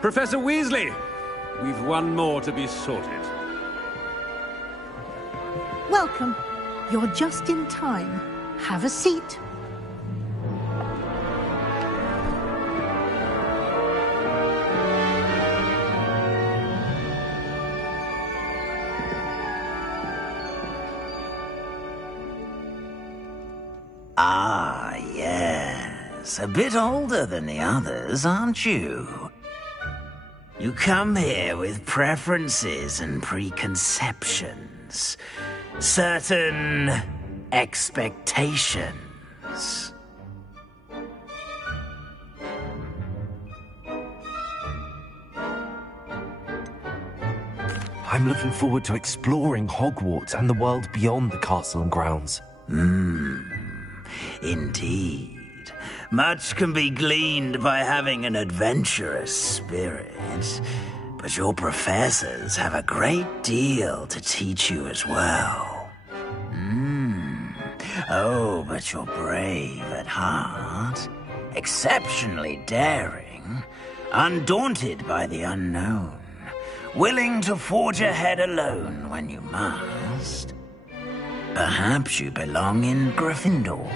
Professor Weasley! We've one more to be sorted. Welcome. You're just in time. Have a seat. Ah, yes. A bit older than the others, aren't you? You come here with preferences and preconceptions. Certain expectations. I'm looking forward to exploring Hogwarts and the world beyond the castle and grounds. Indeed. Much can be gleaned by having an adventurous spirit, but your professors have a great deal to teach you as well. Oh, but you're brave at heart, exceptionally daring, undaunted by the unknown, willing to forge ahead alone when you must. Perhaps you belong in Gryffindor.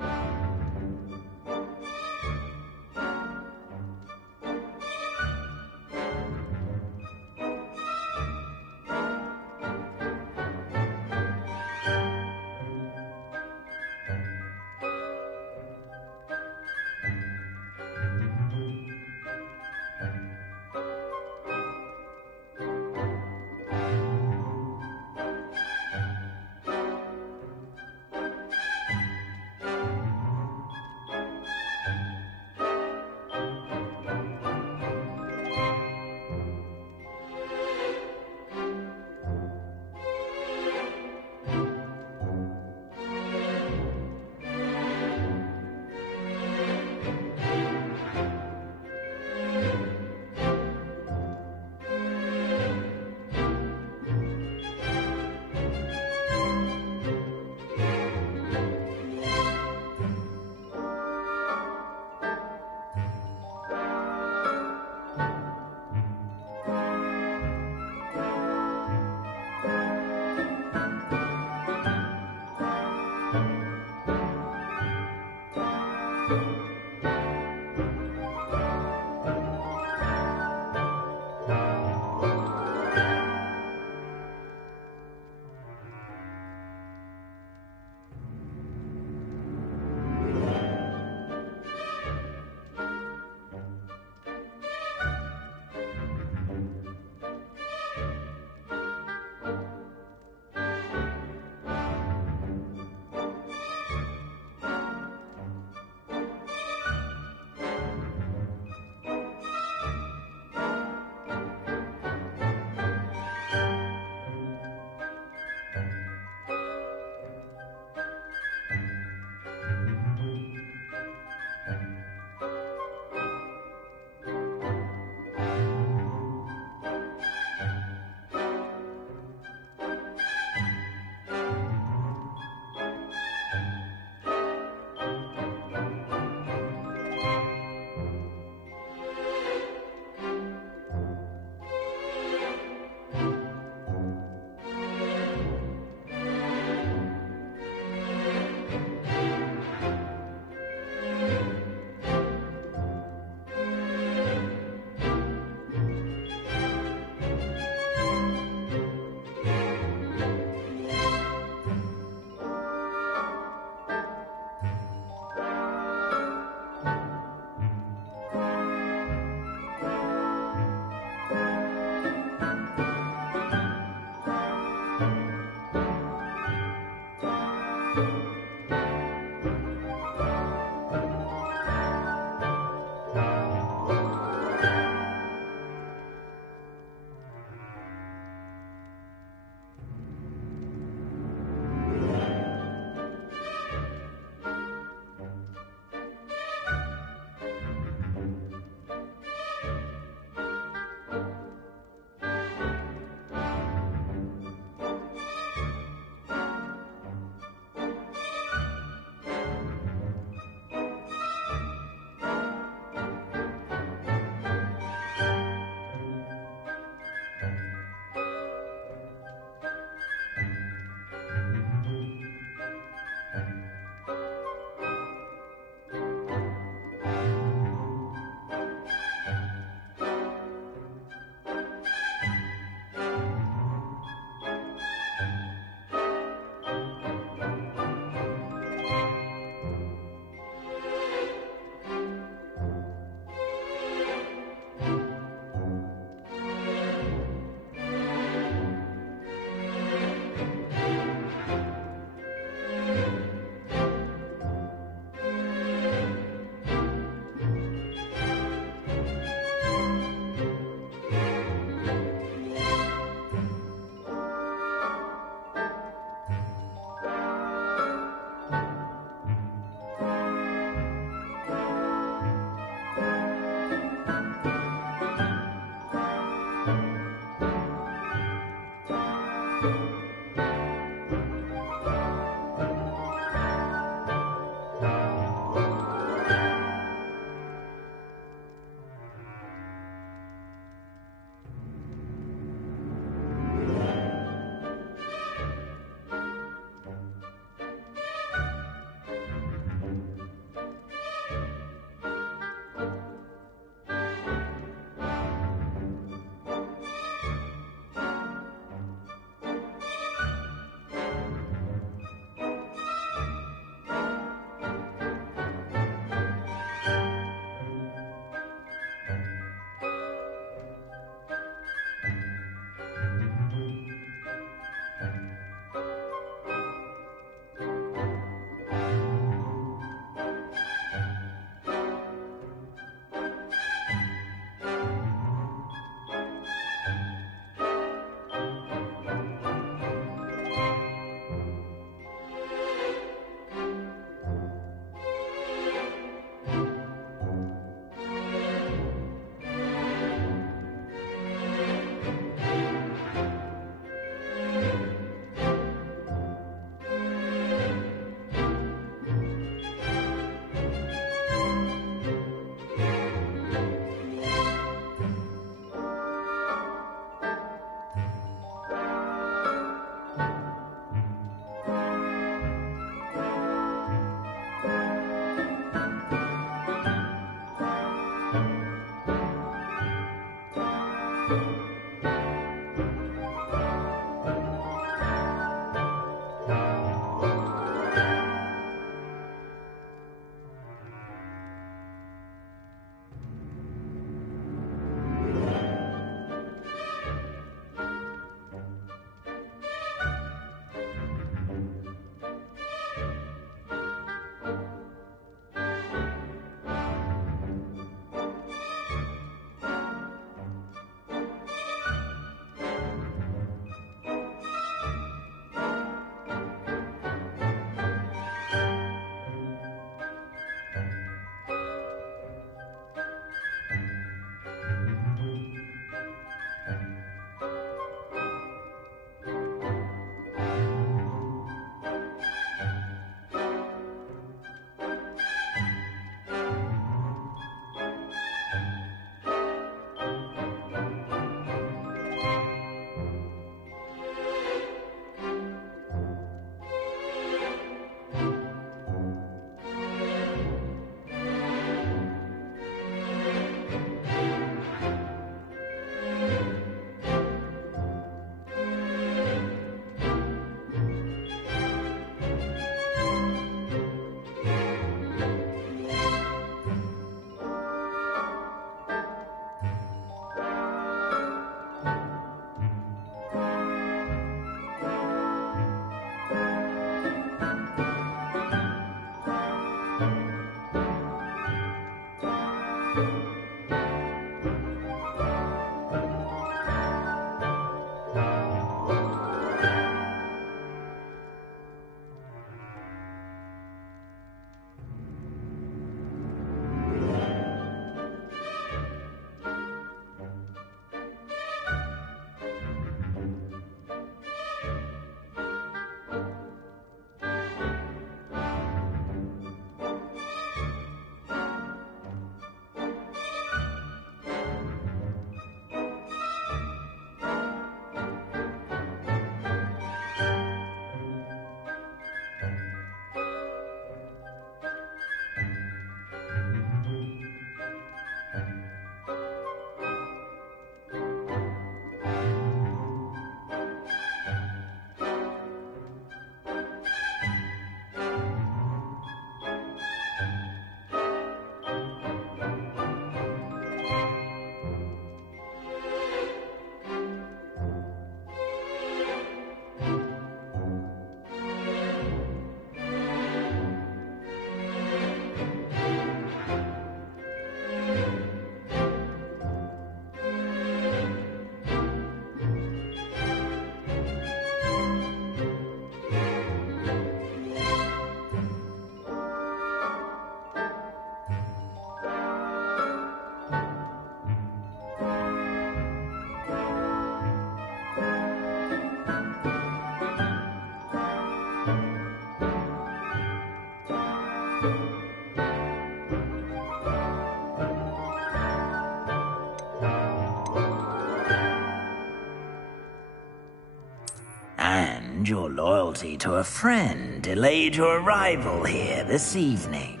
And your loyalty to a friend delayed your arrival here this evening.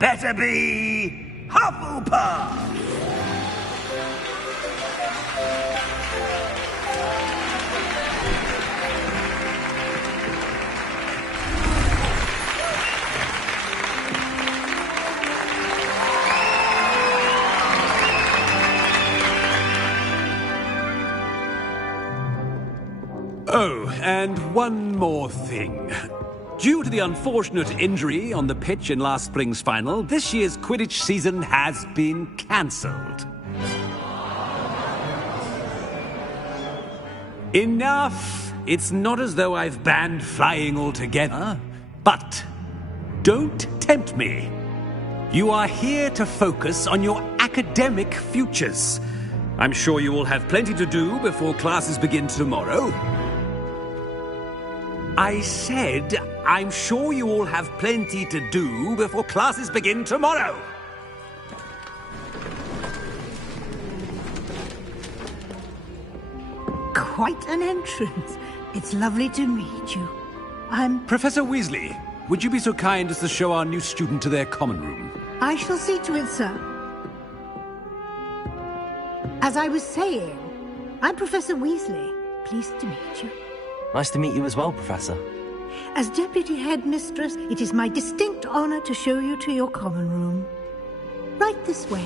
Better be Hufflepuff! Oh, and one more thing. Due to the unfortunate injury on the pitch in last spring's final, this year's Quidditch season has been cancelled. Enough! It's not as though I've banned flying altogether. But don't tempt me. You are here to focus on your academic futures. I'm sure you will have plenty to do before classes begin tomorrow. I said, I'm sure you all have plenty to do before classes begin tomorrow. Quite an entrance. It's lovely to meet you. I'm... Professor Weasley, would you be so kind as to show our new student to their common room? I shall see to it, sir. As I was saying, I'm Professor Weasley. Pleased to meet you. Nice to meet you as well, Professor. As Deputy Headmistress, it is my distinct honor to show you to your common room. Right this way.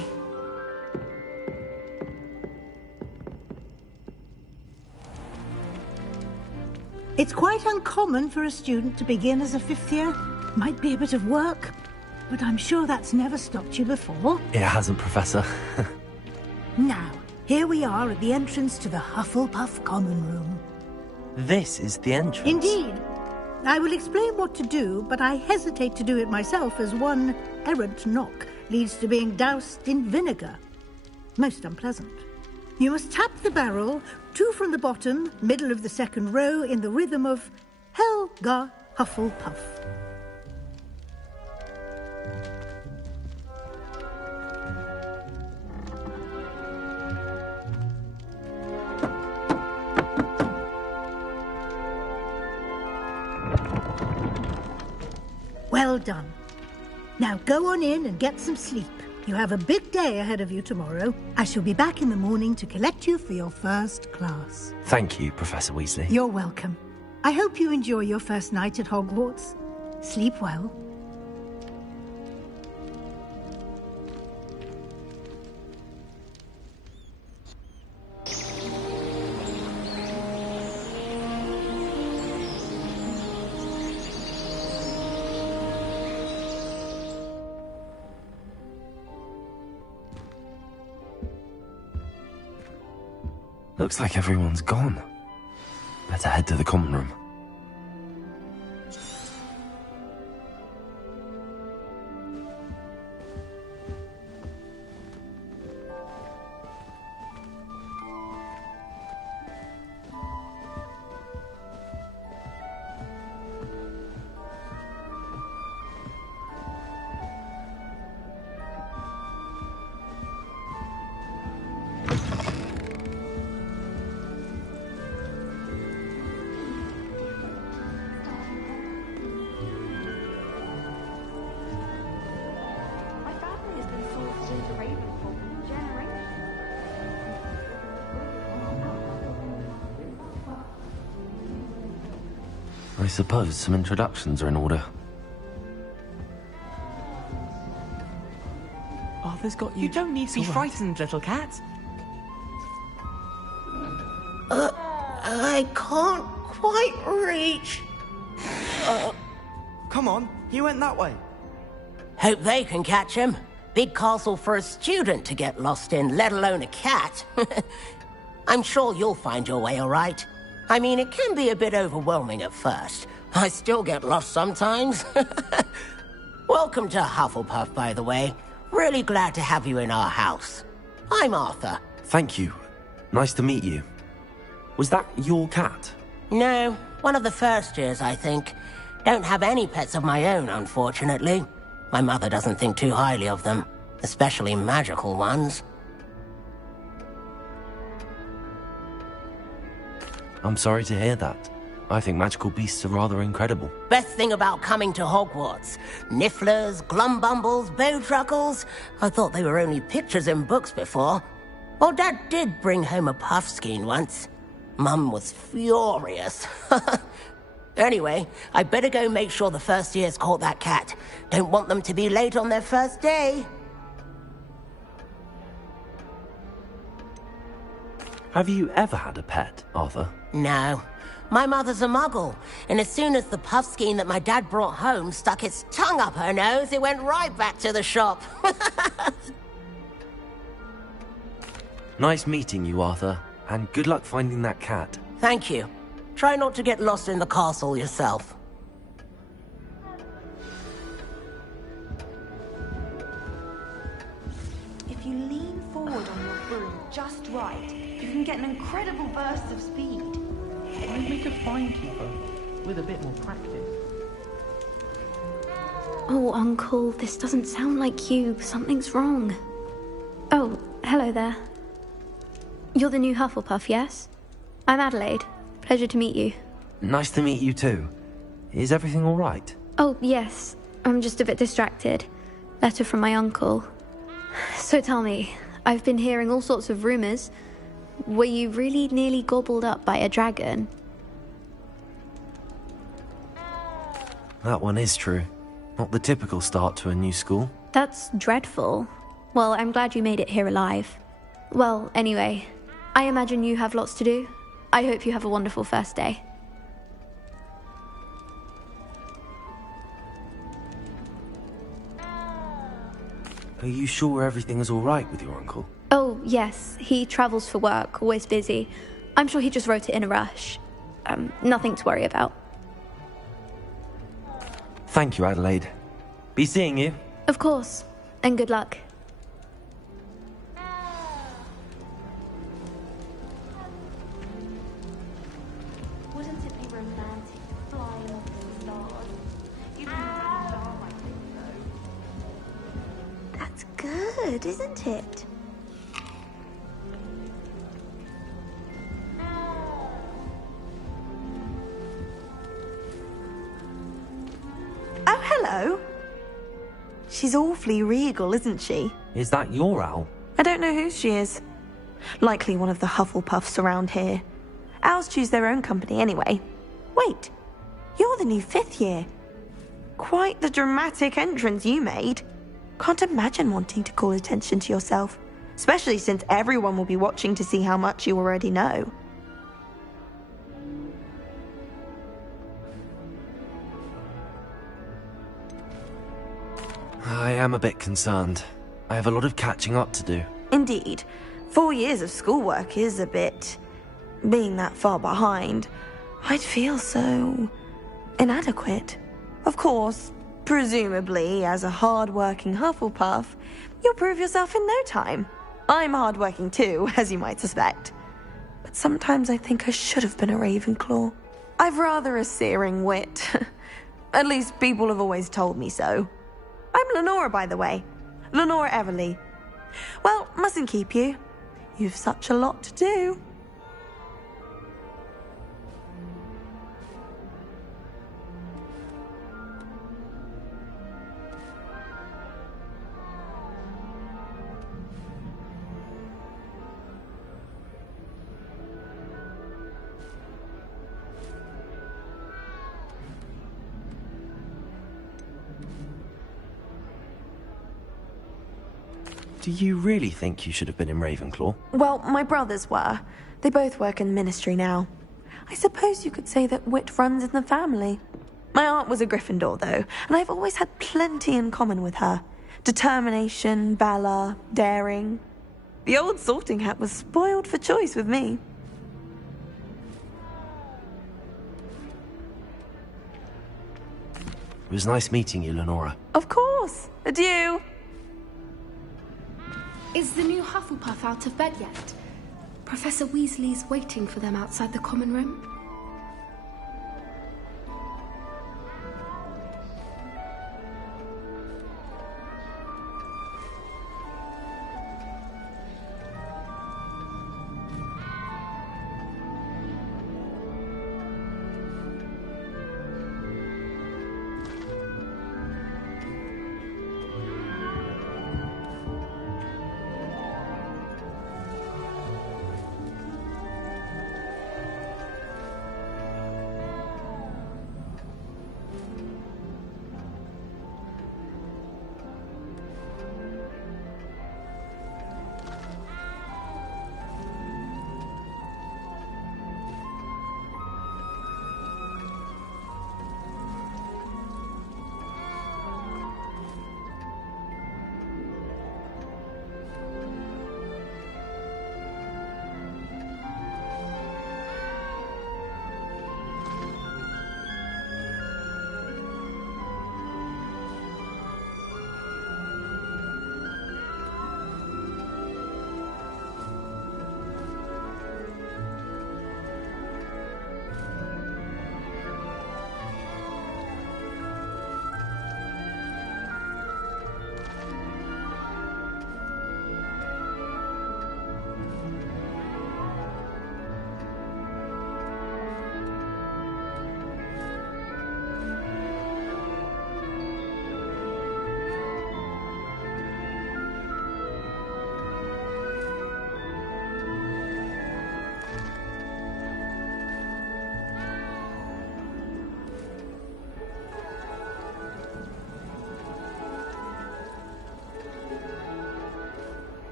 It's quite uncommon for a student to begin as a fifth year. Might be a bit of work, but I'm sure that's never stopped you before. It hasn't, Professor. Now, here we are at the entrance to the Hufflepuff common room. This is the entrance. Indeed. I will explain what to do, but I hesitate to do it myself as one errant knock leads to being doused in vinegar. Most unpleasant. You must tap the barrel, 2 from the bottom, middle of the second row, in the rhythm of Helga Hufflepuff. Well done. Now go on in and get some sleep. You have a big day ahead of you tomorrow. I shall be back in the morning to collect you for your first class. Thank you, Professor Weasley. You're welcome. I hope you enjoy your first night at Hogwarts. Sleep well. Looks like everyone's gone. Better head to the common room. I suppose some introductions are in order. Arthur's got you. You don't need to be frightened, little cat. I can't quite reach. Come on, he went that way. Hope they can catch him. Big castle for a student to get lost in, let alone a cat. I'm sure you'll find your way all right. I mean, it can be a bit overwhelming at first. I still get lost sometimes. Welcome to Hufflepuff, by the way. Really glad to have you in our house. I'm Arthur. Thank you. Nice to meet you. Was that your cat? No, one of the first years, I think. Don't have any pets of my own, unfortunately. My mother doesn't think too highly of them, especially magical ones. I'm sorry to hear that. I think magical beasts are rather incredible. Best thing about coming to Hogwarts. Nifflers, glumbumbles, bowtruckles. I thought they were only pictures in books before. Well, Dad did bring home a puffskein once. Mum was furious. Anyway, I better go make sure the first years caught that cat. Don't want them to be late on their first day. Have you ever had a pet, Arthur? No. My mother's a muggle, and as soon as the puffskein that my dad brought home stuck its tongue up her nose, it went right back to the shop. Nice meeting you, Arthur, and good luck finding that cat. Thank you. Try not to get lost in the castle yourself. If you lean forward on your broom just right, you can get an incredible burst of speed. I'd make a fine keeper with a bit more practice. Oh, Uncle, this doesn't sound like you. Something's wrong. Oh, hello there. You're the new Hufflepuff, yes? I'm Adelaide. Pleasure to meet you. Nice to meet you too. Is everything all right? Oh, yes. I'm just a bit distracted. Letter from my uncle. So tell me, I've been hearing all sorts of rumors. Were you really nearly gobbled up by a dragon? That one is true. Not the typical start to a new school. That's dreadful. Well, I'm glad you made it here alive. Well, anyway, I imagine you have lots to do. I hope you have a wonderful first day. Are you sure everything is all right with your uncle? Oh, yes. He travels for work, always busy. I'm sure he just wrote it in a rush. Nothing to worry about. Thank you, Adelaide. Be seeing you. Of course. And good luck. Wouldn't it be romantic flying off those stars? You'd be really star, I think, though. That's good, isn't it? Oh, hello. She's awfully regal, isn't she? Is that your owl? I don't know who she is. Likely one of the Hufflepuffs around here. Owls choose their own company anyway. Wait, you're the new 5th year. Quite the dramatic entrance you made. Can't imagine wanting to call attention to yourself, especially since everyone will be watching to see how much you already know. I am a bit concerned. I have a lot of catching up to do. Indeed, 4 years of schoolwork is a bit... Being that far behind, I'd feel so... inadequate. Of course, presumably, as a hard-working Hufflepuff, you'll prove yourself in no time. I'm hard-working too, as you might suspect. But sometimes I think I should have been a Ravenclaw. I've rather a searing wit. At least people have always told me so. I'm Lenora, by the way. Lenora Everly. Well, mustn't keep you. You've such a lot to do. Do you really think you should have been in Ravenclaw? Well, my brothers were. They both work in the ministry now. I suppose you could say that wit runs in the family. My aunt was a Gryffindor, though, and I've always had plenty in common with her. Determination, valor, daring. The old sorting hat was spoiled for choice with me. It was nice meeting you, Lenora. Of course. Adieu. Is the new Hufflepuff out of bed yet? Professor Weasley's waiting for them outside the common room.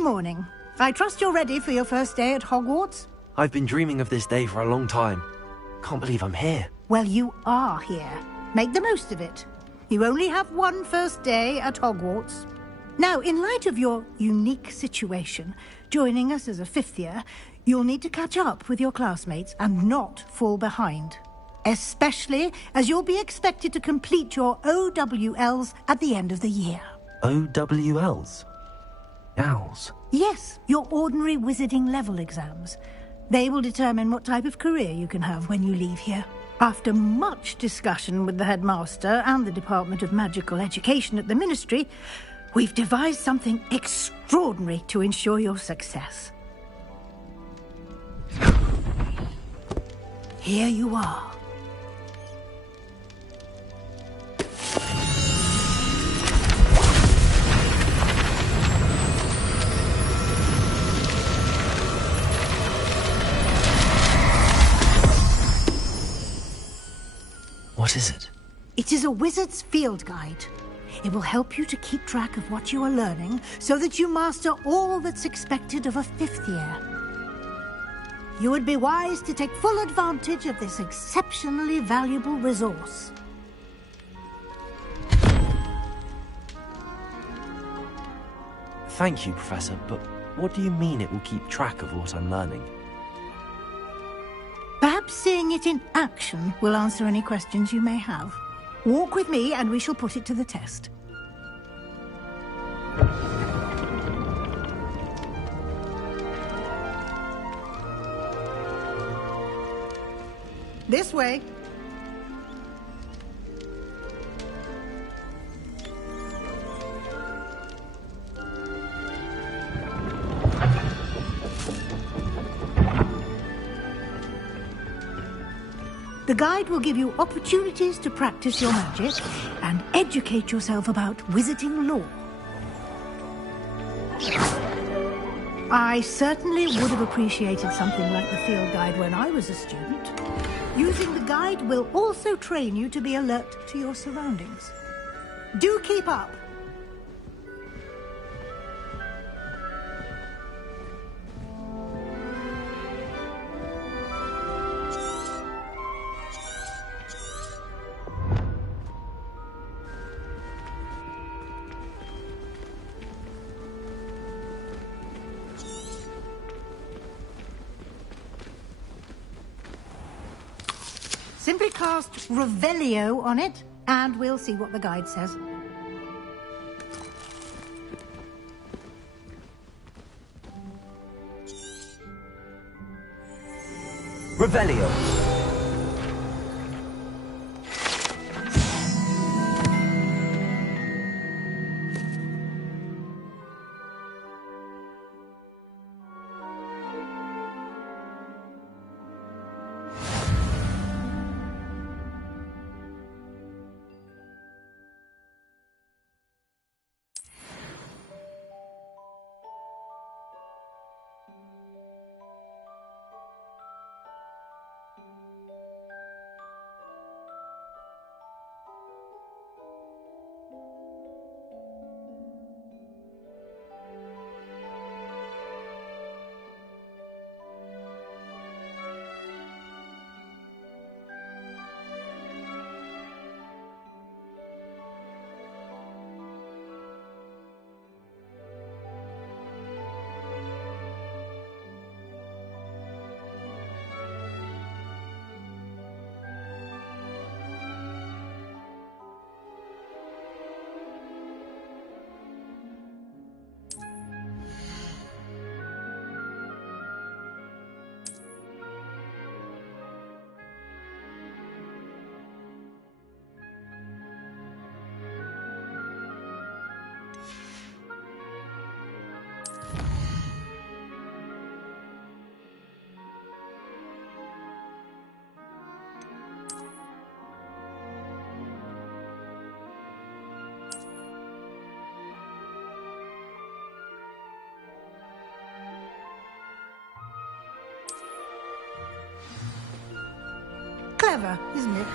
Good morning. I trust you're ready for your first day at Hogwarts? I've been dreaming of this day for a long time. Can't believe I'm here. Well, you are here. Make the most of it. You only have one first day at Hogwarts. Now, in light of your unique situation, joining us as a fifth year, you'll need to catch up with your classmates and not fall behind. Especially as you'll be expected to complete your OWLs at the end of the year. OWLs? Owls? Yes, your ordinary wizarding level exams. They will determine what type of career you can have when you leave here. After much discussion with the headmaster and the Department of Magical Education at the Ministry, we've devised something extraordinary to ensure your success. Here you are. What is it? It is a wizard's field guide. It will help you to keep track of what you are learning so that you master all that's expected of a fifth year. You would be wise to take full advantage of this exceptionally valuable resource. Thank you, Professor, but what do you mean it will keep track of what I'm learning? Perhaps seeing it in action will answer any questions you may have. Walk with me and we shall put it to the test. This way. The guide will give you opportunities to practice your magic and educate yourself about wizarding lore. I certainly would have appreciated something like the field guide when I was a student. Using the guide will also train you to be alert to your surroundings. Do keep up. Simply cast Revelio on it, and we'll see what the guide says. Revelio. Clever, isn't it?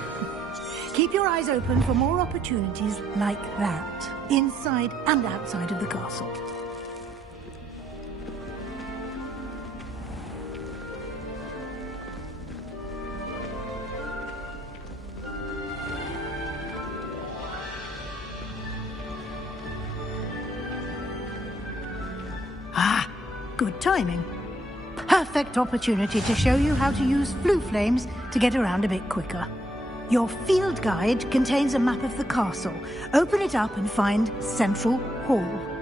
Keep your eyes open for more opportunities like that, inside and outside of the castle. Good timing. Perfect opportunity to show you how to use flue flames to get around a bit quicker. Your field guide contains a map of the castle. Open it up and find Central Hall.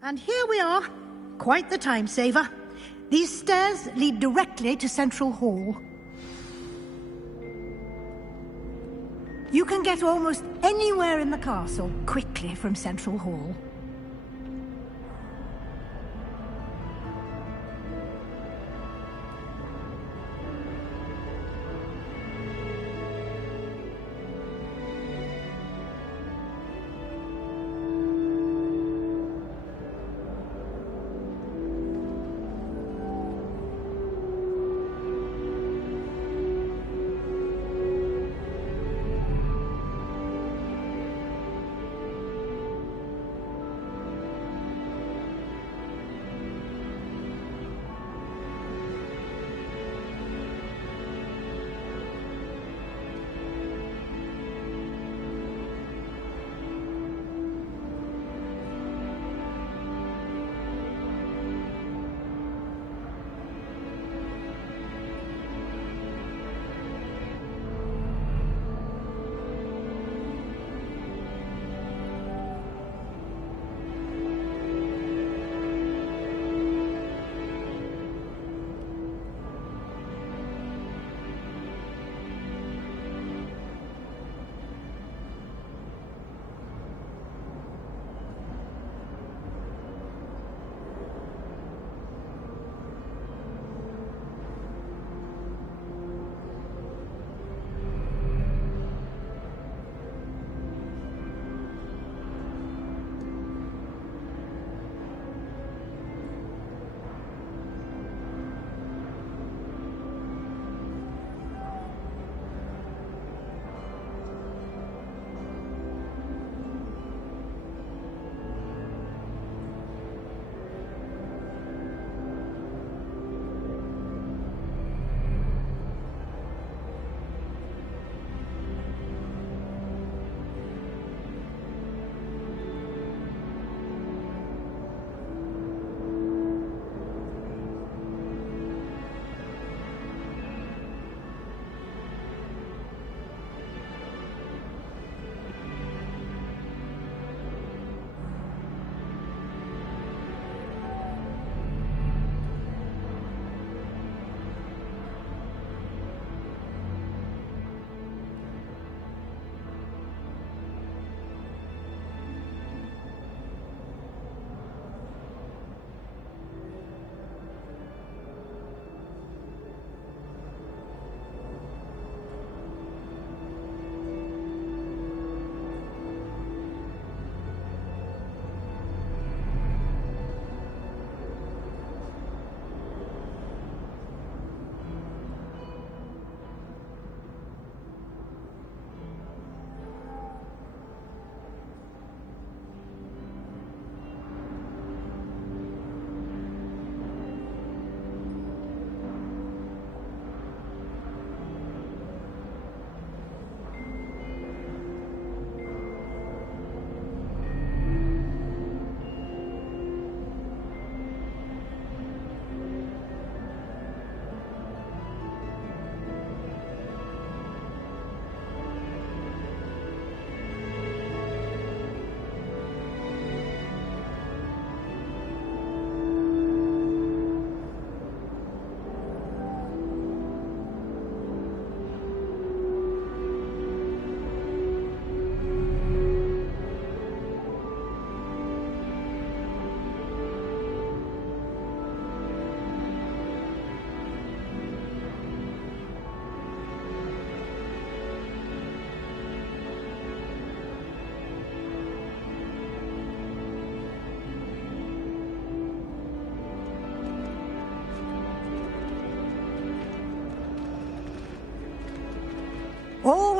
And here we are. Quite the time saver. These stairs lead directly to Central Hall. You can get almost anywhere in the castle quickly from Central Hall.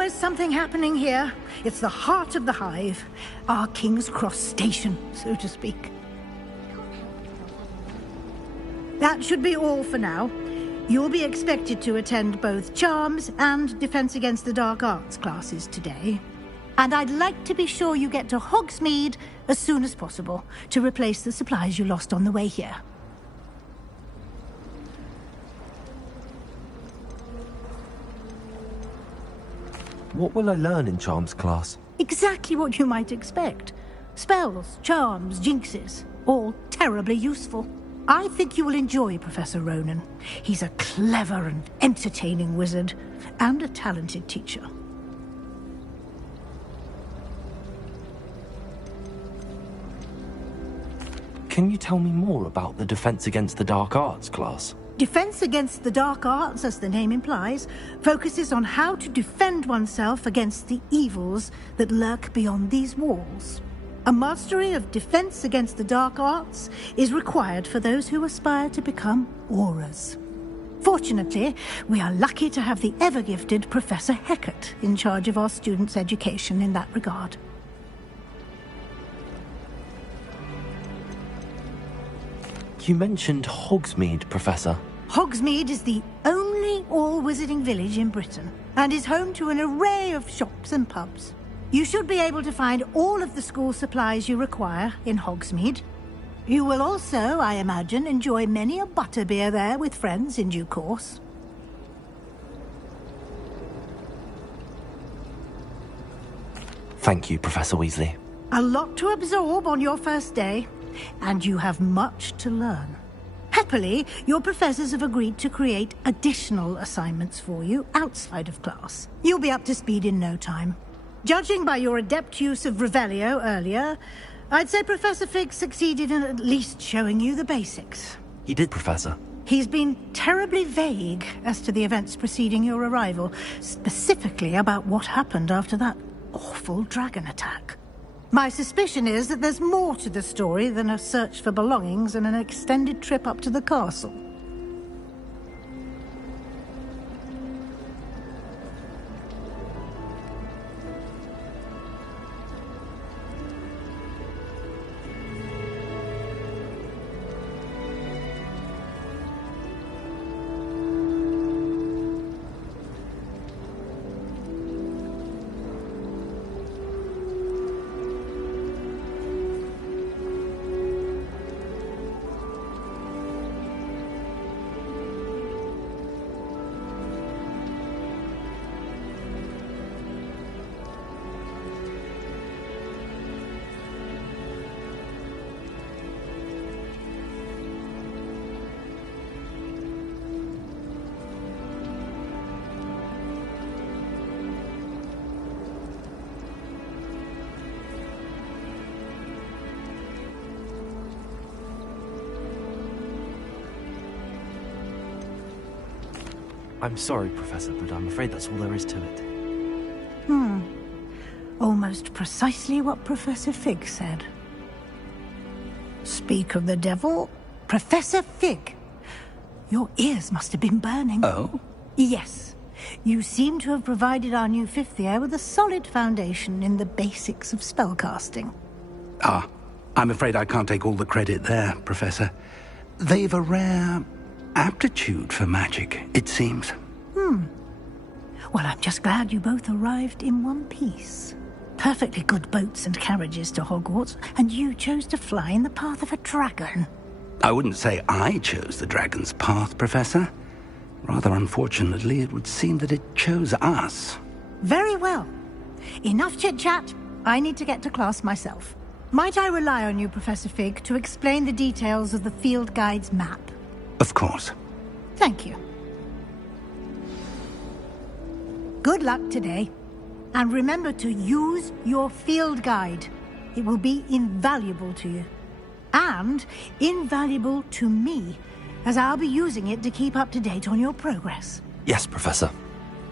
There's something happening here. It's the heart of the hive. Our King's Cross station, so to speak. That should be all for now. You'll be expected to attend both Charms and Defense Against the Dark Arts classes today. And I'd like to be sure you get to Hogsmeade as soon as possible to replace the supplies you lost on the way here. What will I learn in Charms class? Exactly what you might expect. Spells, charms, jinxes, all terribly useful. I think you will enjoy Professor Ronan. He's a clever and entertaining wizard, and a talented teacher. Can you tell me more about the Defense Against the Dark Arts class? Defense Against the Dark Arts, as the name implies, focuses on how to defend oneself against the evils that lurk beyond these walls. A mastery of Defense Against the Dark Arts is required for those who aspire to become Aurors. Fortunately, we are lucky to have the ever-gifted Professor Hecat in charge of our students' education in that regard. You mentioned Hogsmeade, Professor. Hogsmeade is the only all-wizarding village in Britain, and is home to an array of shops and pubs. You should be able to find all of the school supplies you require in Hogsmeade. You will also, I imagine, enjoy many a butterbeer there with friends in due course. Thank you, Professor Weasley. A lot to absorb on your first day, and you have much to learn. Happily, your professors have agreed to create additional assignments for you outside of class. You'll be up to speed in no time. Judging by your adept use of Revelio earlier, I'd say Professor Fig succeeded in at least showing you the basics. He did, Professor. He's been terribly vague as to the events preceding your arrival, specifically about what happened after that awful dragon attack. My suspicion is that there's more to the story than a search for belongings and an extended trip up to the castle. I'm sorry, Professor, but I'm afraid that's all there is to it. Almost precisely what Professor Fig said. Speak of the devil, Professor Fig. Your ears must have been burning. Oh? Yes. You seem to have provided our new fifth year with a solid foundation in the basics of spellcasting. Ah, I'm afraid I can't take all the credit there, Professor. They've a rare aptitude for magic, it seems. Well, I'm just glad you both arrived in one piece. Perfectly good boats and carriages to Hogwarts, and you chose to fly in the path of a dragon. I wouldn't say I chose the dragon's path, Professor. Rather unfortunately, it would seem that it chose us. Very well. Enough chit-chat. I need to get to class myself. Might I rely on you, Professor Fig, to explain the details of the field guide's map? Of course. Thank you. Good luck today. And remember to use your field guide. It will be invaluable to you. And invaluable to me, as I'll be using it to keep up to date on your progress. Yes, Professor.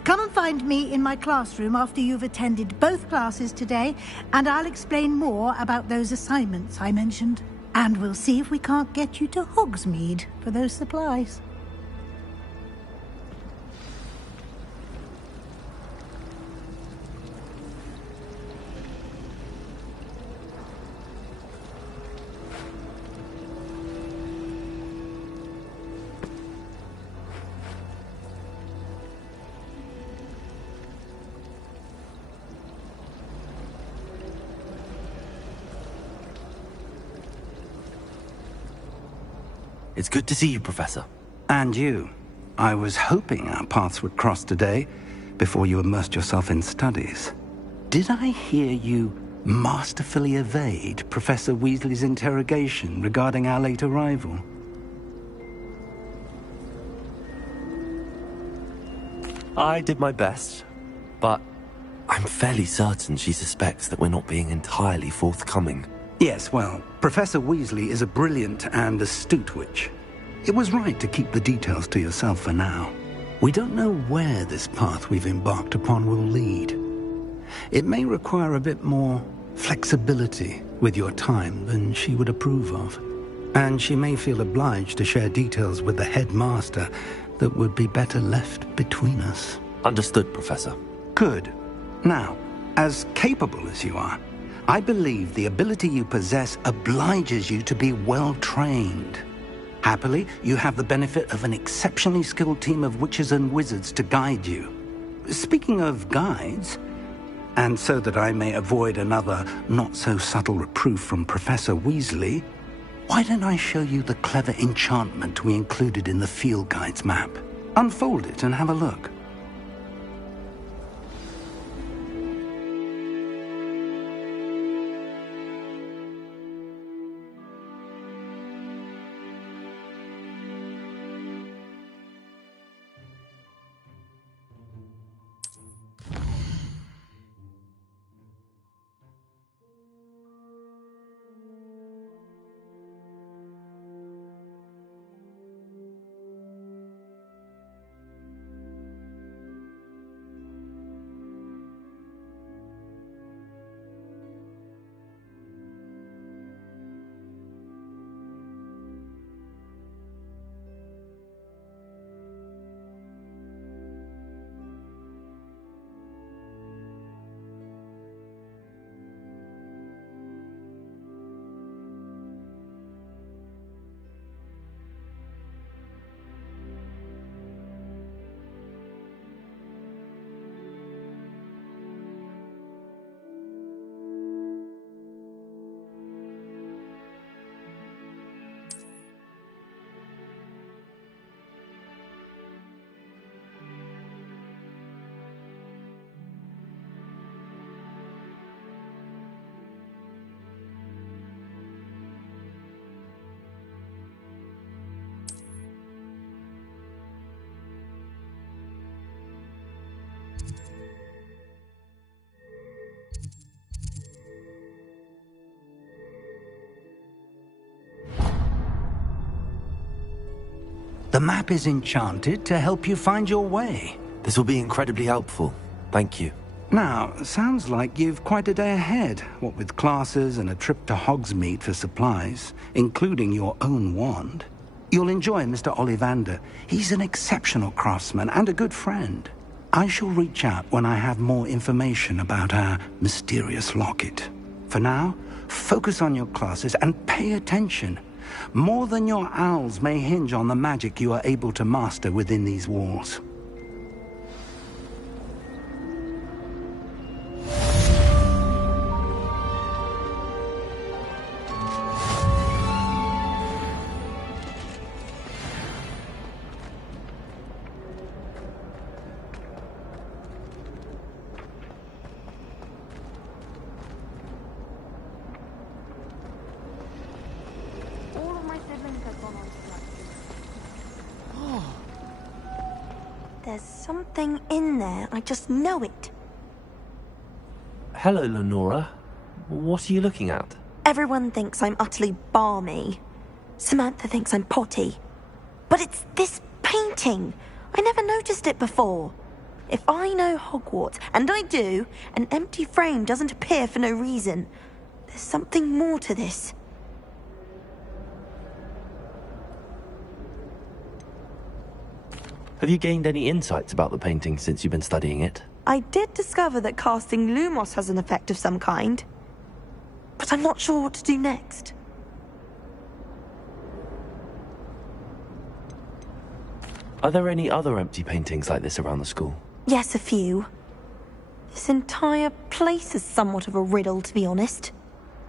Come and find me in my classroom after you've attended both classes today, and I'll explain more about those assignments I mentioned. And we'll see if we can't get you to Hogsmeade for those supplies. It's good to see you, Professor. And you. I was hoping our paths would cross today, before you immersed yourself in studies. Did I hear you masterfully evade Professor Weasley's interrogation regarding our late arrival? I did my best, but I'm fairly certain she suspects that we're not being entirely forthcoming. Yes, well, Professor Weasley is a brilliant and astute witch. It was right to keep the details to yourself for now. We don't know where this path we've embarked upon will lead. It may require a bit more flexibility with your time than she would approve of. And she may feel obliged to share details with the headmaster that would be better left between us. Understood, Professor. Good. Now, as capable as you are, I believe the ability you possess obliges you to be well-trained. Happily, you have the benefit of an exceptionally skilled team of witches and wizards to guide you. Speaking of guides, and so that I may avoid another not-so-subtle reproof from Professor Weasley, why don't I show you the clever enchantment we included in the field guide's map? Unfold it and have a look. The map is enchanted to help you find your way. This will be incredibly helpful. Thank you. Now, sounds like you've quite a day ahead, what with classes and a trip to Hogsmeade for supplies, including your own wand. You'll enjoy Mr. Ollivander. He's an exceptional craftsman and a good friend. I shall reach out when I have more information about our mysterious locket. For now, focus on your classes and pay attention. More than your owls may hinge on the magic you are able to master within these walls. There's something in there. I just know it. Hello, Lenora. What are you looking at? Everyone thinks I'm utterly balmy. Samantha thinks I'm potty. But it's this painting. I never noticed it before. If I know Hogwarts, and I do, an empty frame doesn't appear for no reason. There's something more to this. Have you gained any insights about the painting since you've been studying it? I did discover that casting Lumos has an effect of some kind. But I'm not sure what to do next. Are there any other empty paintings like this around the school? Yes, a few. This entire place is somewhat of a riddle, to be honest.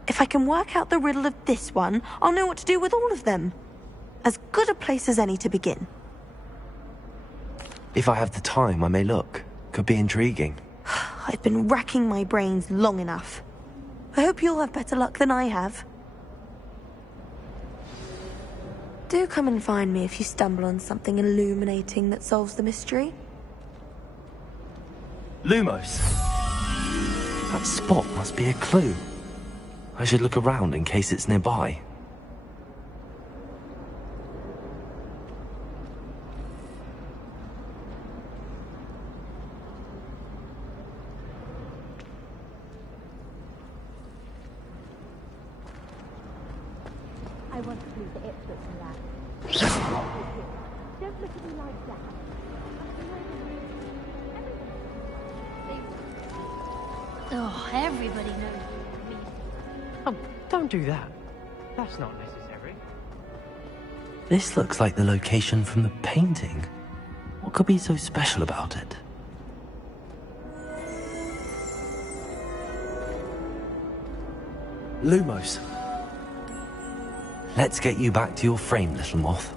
If I can work out the riddle of this one, I'll know what to do with all of them. As good a place as any to begin. If I have the time, I may look. Could be intriguing. I've been racking my brains long enough. I hope you'll have better luck than I have. Do come and find me if you stumble on something illuminating that solves the mystery. Lumos! That spot must be a clue. I should look around in case it's nearby. I want to leave the experts in that. Don't look at me like that. Oh, everybody knows me. Oh, don't do that. That's not necessary. This looks like the location from the painting. What could be so special about it? Lumos. Let's get you back to your frame, little moth.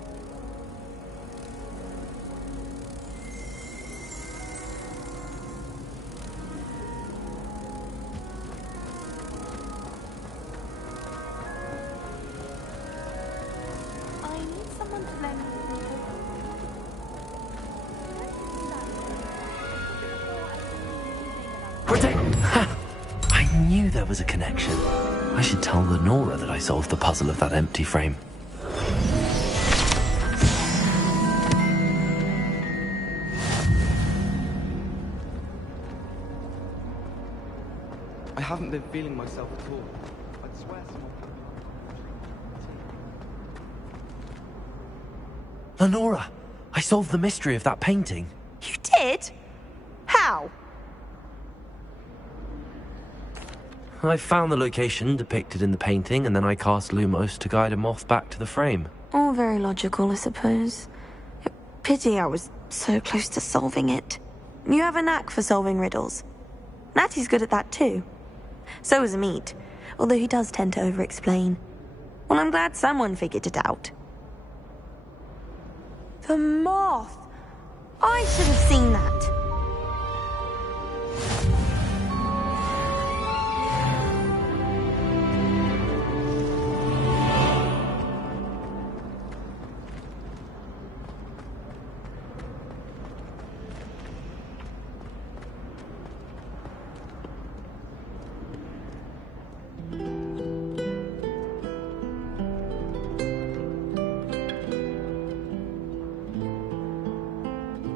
I need someone to lend me Protect! Ha! I knew there was a connection. I should tell Lenora that I solved the puzzle of that empty frame. I haven't been feeling myself at all. I'd swear someone... Lenora! I solved the mystery of that painting. You did? How? I found the location depicted in the painting, and then I cast Lumos to guide a moth back to the frame. All very logical, I suppose. Pity I was so close to solving it. You have a knack for solving riddles. Natty's good at that too. So is Amit, although he does tend to over-explain. Well, I'm glad someone figured it out. The moth! I should have seen that.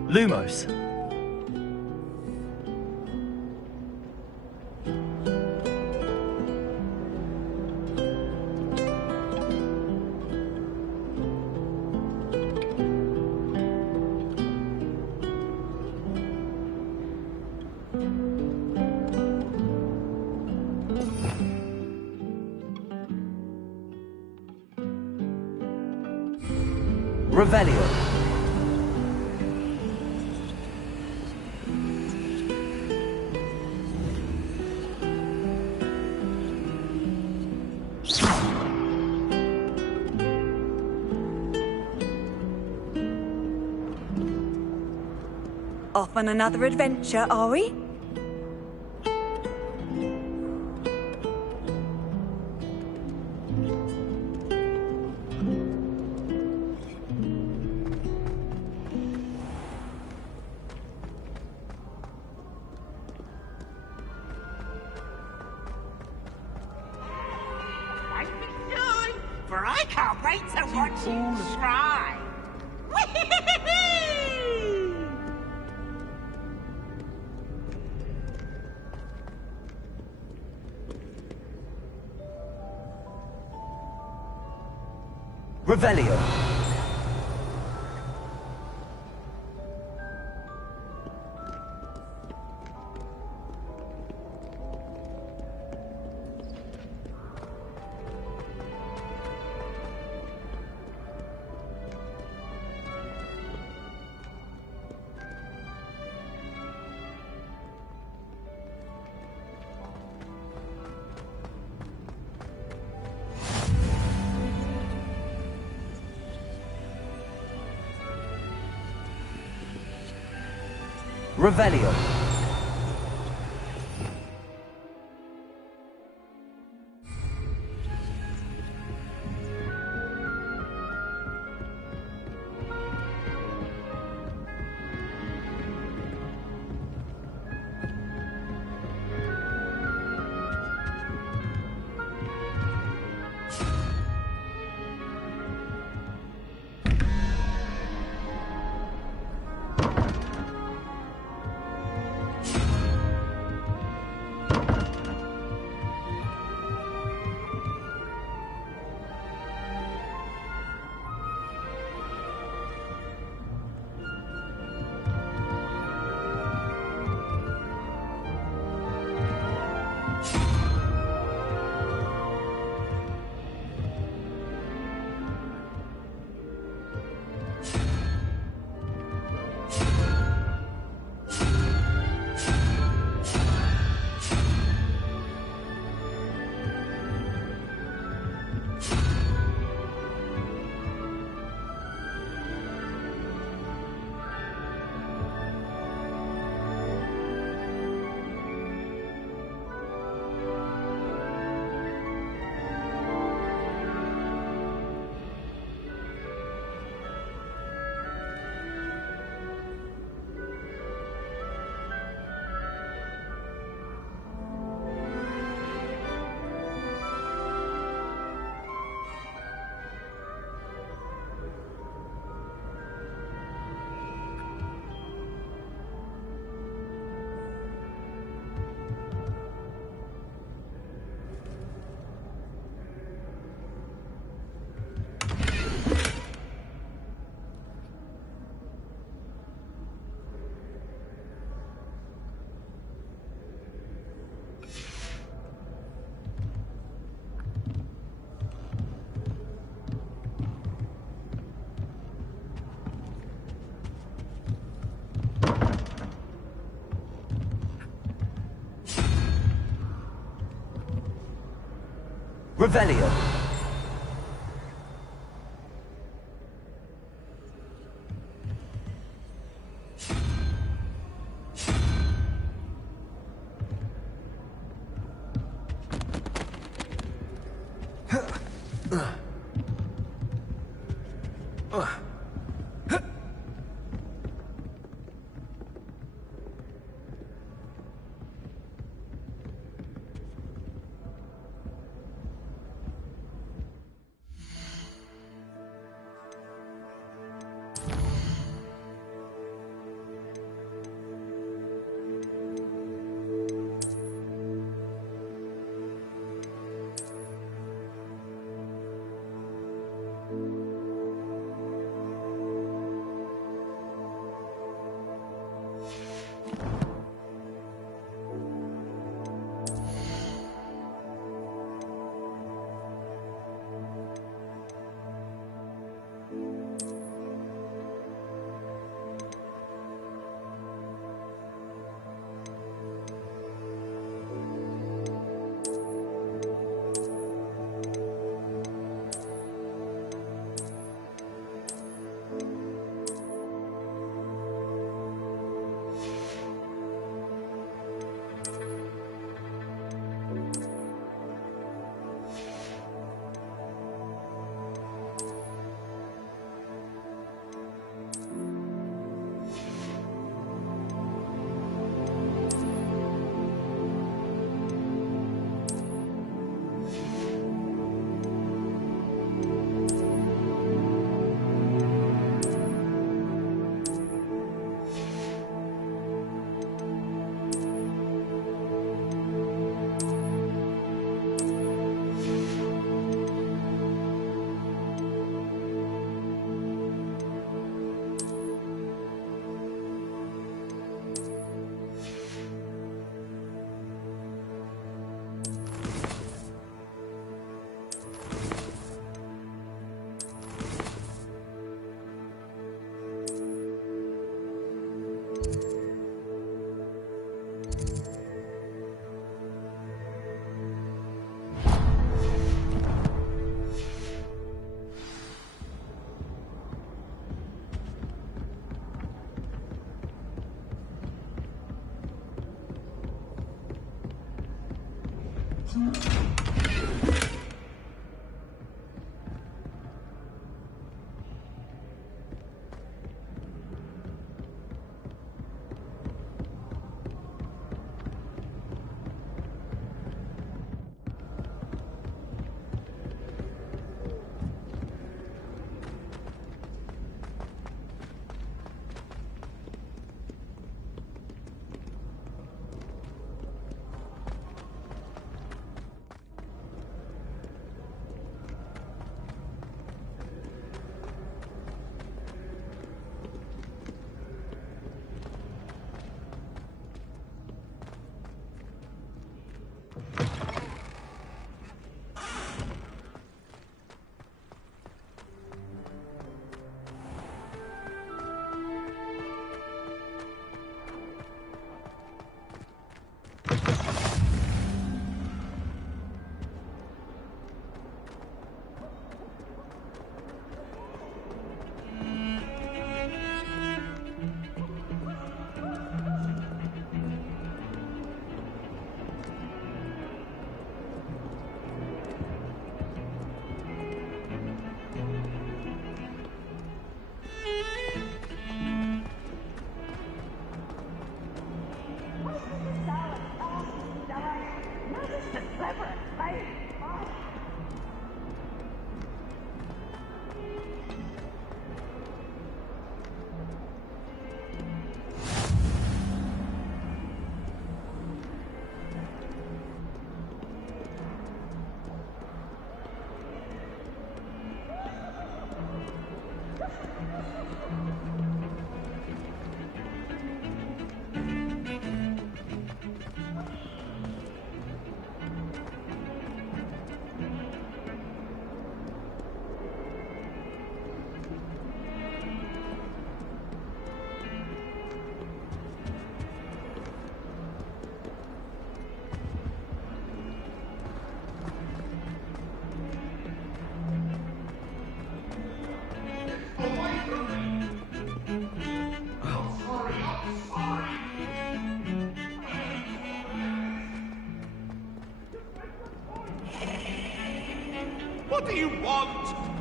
Lumos. Revelio. Off on another adventure, are we? Might be soon, for I can't wait to watch you try. Revelio. Revelio. Revelio. What do you want?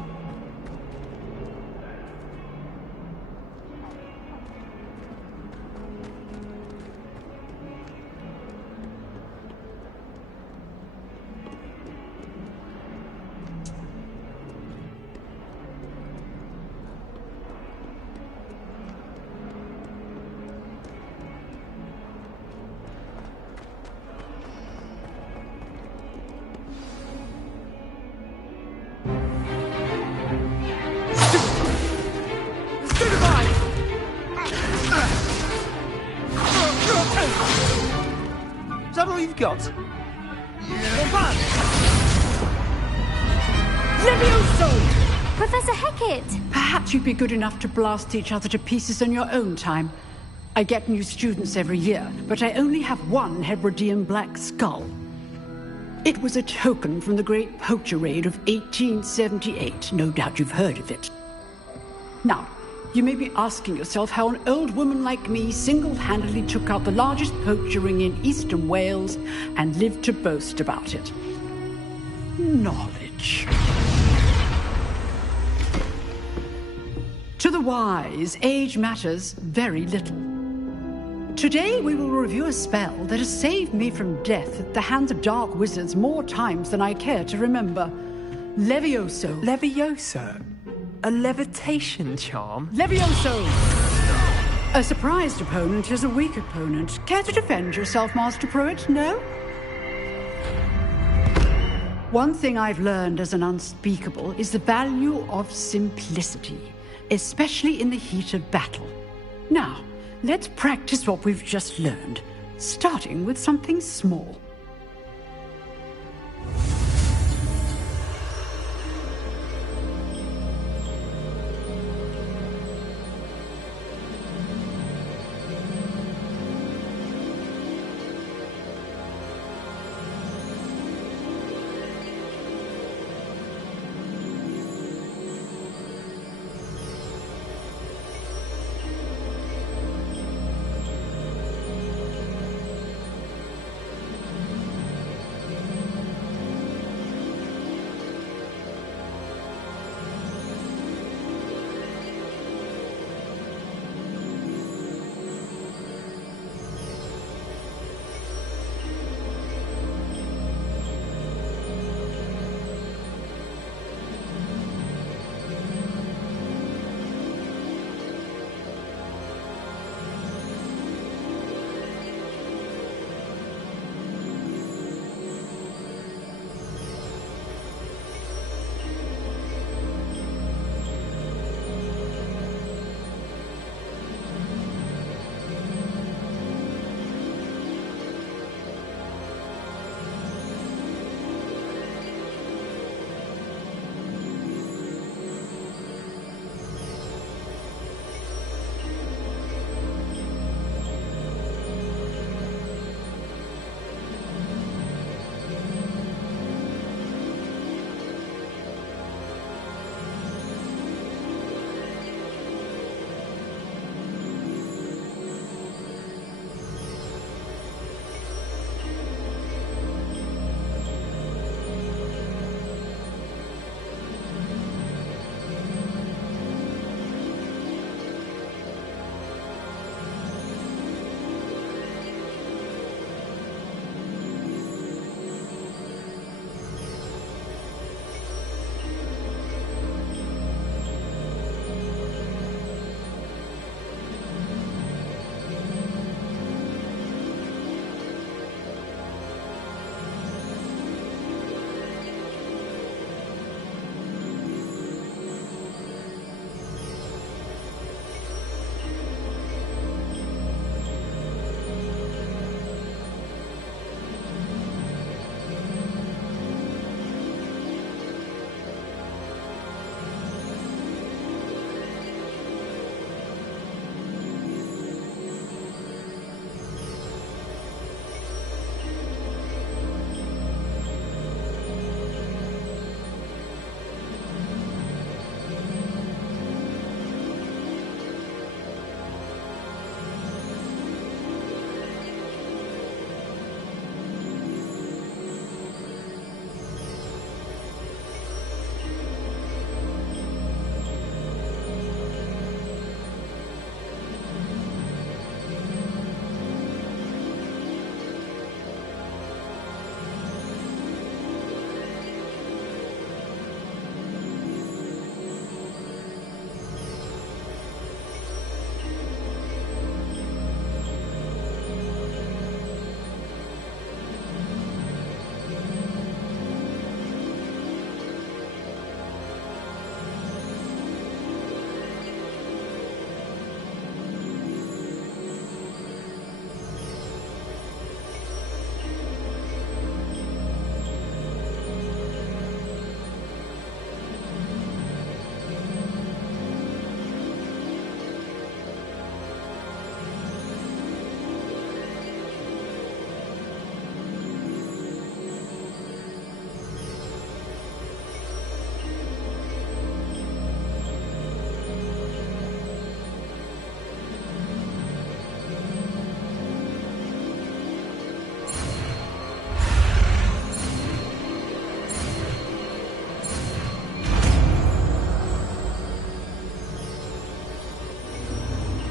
Is that all you've got? Levioso! Professor Hecat! Perhaps you'd be good enough to blast each other to pieces on your own time. I get new students every year, but I only have one Hebridean black skull. It was a token from the Great Poacher Raid of 1878. No doubt you've heard of it. Now, you may be asking yourself how an old woman like me single-handedly took out the largest poacher ring in eastern Wales and lived to boast about it. Knowledge. To the wise, age matters very little. Today we will review a spell that has saved me from death at the hands of dark wizards more times than I care to remember. Levioso. Levioso? A levitation charm? Levioso! A surprised opponent is a weak opponent. Care to defend yourself, Master Pruitt? No? One thing I've learned as an unspeakable is the value of simplicity, especially in the heat of battle. Now, let's practice what we've just learned, starting with something small.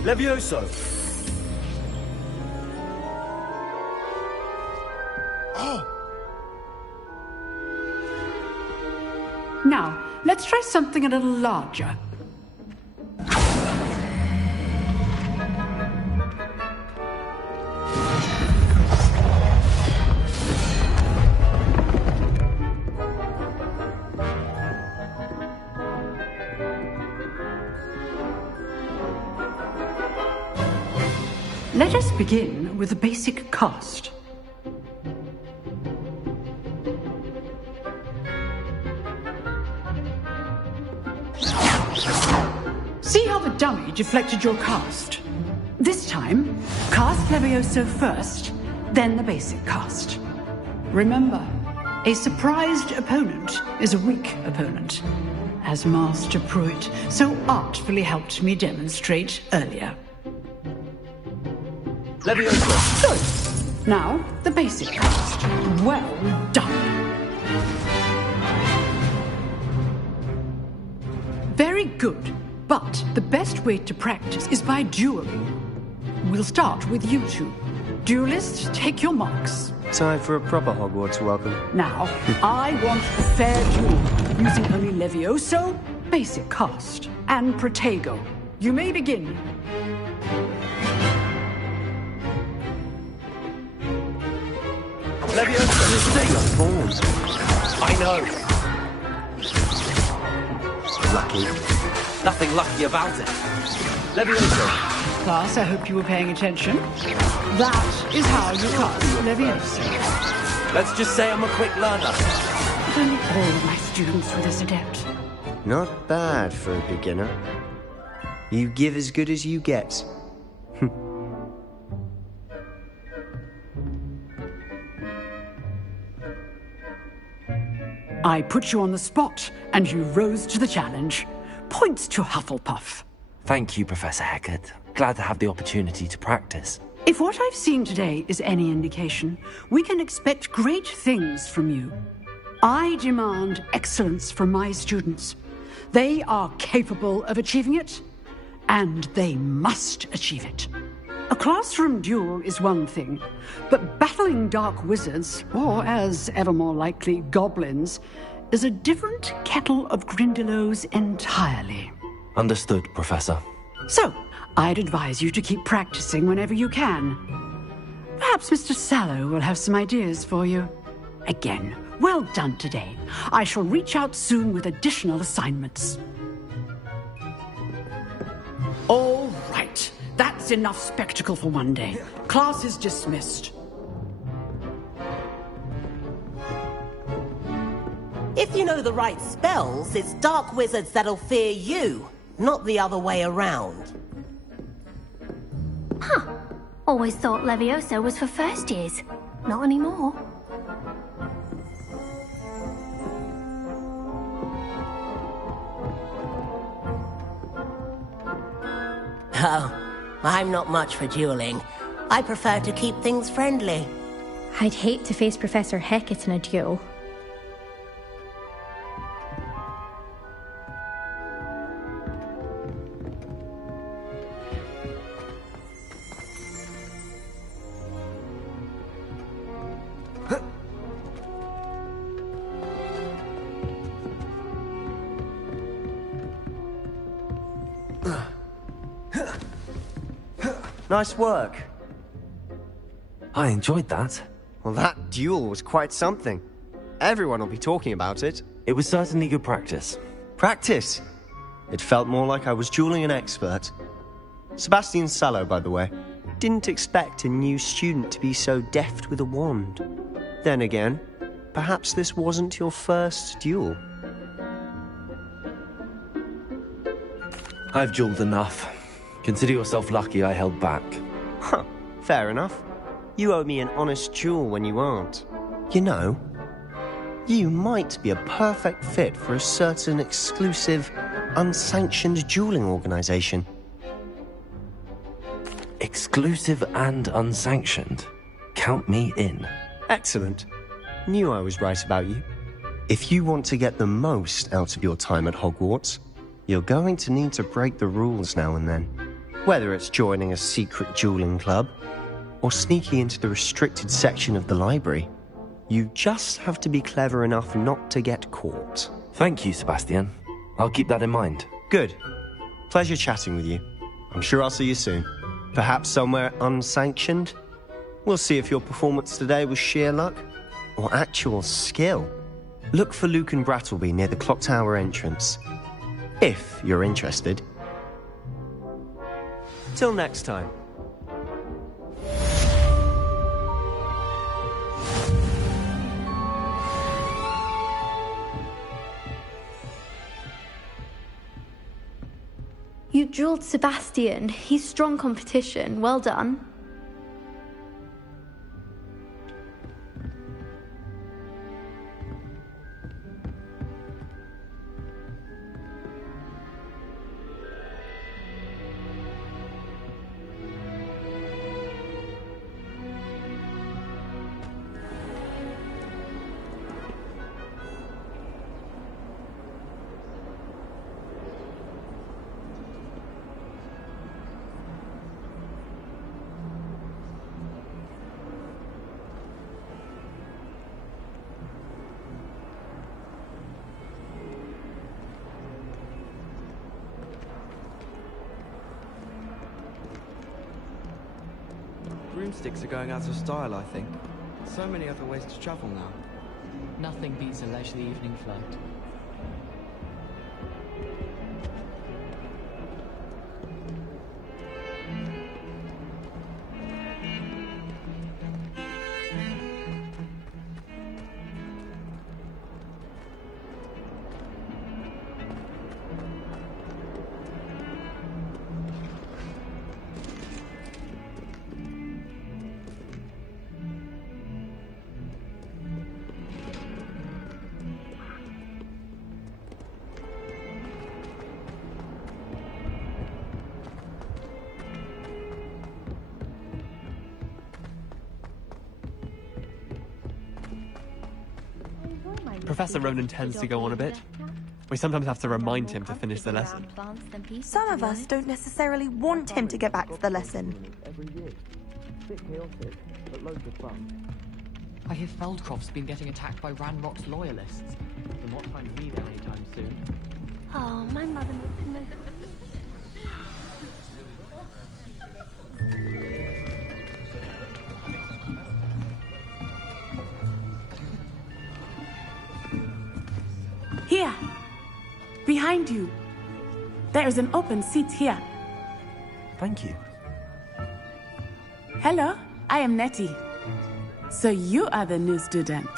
Levioso! Now, let's try something a little larger. Let us begin with the basic cast. See how the dummy deflected your cast? This time, cast Levioso first, then the basic cast. Remember, a surprised opponent is a weak opponent, as Master Pruitt so artfully helped me demonstrate earlier. Levioso! So, now, the basic cast. Well done. Very good. But the best way to practice is by dueling. We'll start with you two. Duelists, take your marks. Time for a proper Hogwarts welcome. Now, I want a fair duel, using only Levioso, basic cast, and Protego. You may begin. Levioso! Take your forms. I know. Lucky. Nothing lucky about it. Levioso! Class, I hope you were paying attention. That is how you cast Levioso. Let's just say I'm a quick learner. If only all of my students were this adept. Not bad for a beginner. You give as good as you get. I put you on the spot, and you rose to the challenge. Points to Hufflepuff. Thank you, Professor Hecat. Glad to have the opportunity to practice. If what I've seen today is any indication, we can expect great things from you. I demand excellence from my students. They are capable of achieving it, and they must achieve it. A classroom duel is one thing, but battling dark wizards, or as ever more likely, goblins, is a different kettle of Grindylows entirely. Understood, Professor. So, I'd advise you to keep practicing whenever you can. Perhaps Mr. Sallow will have some ideas for you. Again, well done today. I shall reach out soon with additional assignments. All right. That's enough spectacle for one day. Class is dismissed. If you know the right spells, it's dark wizards that'll fear you, not the other way around. Huh. Always thought Levioso was for first years. Not anymore. Oh, I'm not much for dueling. I prefer to keep things friendly. I'd hate to face Professor Hecat in a duel. Nice work. I enjoyed that. Well, that duel was quite something. Everyone will be talking about it. It was certainly good practice. Practice? It felt more like I was dueling an expert. Sebastian Sallow, by the way. Didn't expect a new student to be so deft with a wand. Then again, perhaps this wasn't your first duel. I've dueled enough. Consider yourself lucky I held back. Huh, fair enough. You owe me an honest duel when you aren't. You know, you might be a perfect fit for a certain exclusive, unsanctioned dueling organization. Exclusive and unsanctioned? Count me in. Excellent. Knew I was right about you. If you want to get the most out of your time at Hogwarts, you're going to need to break the rules now and then. Whether it's joining a secret dueling club or sneaking into the restricted section of the library, you just have to be clever enough not to get caught. Thank you, Sebastian. I'll keep that in mind. Good. Pleasure chatting with you. I'm sure I'll see you soon. Perhaps somewhere unsanctioned? We'll see if your performance today was sheer luck or actual skill. Look for Luke and Brattleby near the clock tower entrance, if you're interested. Till next time. You dueled Sebastian. He's strong competition. Well done. Broomsticks are going out of style, I think. So many other ways to travel now. Nothing beats a leisurely evening flight. Professor Ronan tends to go on a bit. We sometimes have to remind him to finish the lesson. Some of us don't necessarily want him to get back to the lesson. I hear Feldcroft's been getting attacked by Ranrock's loyalists. They'll not find me there anytime soon. Oh, my mother knows. Here! Behind you! There is an open seat here. Thank you. Hello, I am Nettie. So you are the new student.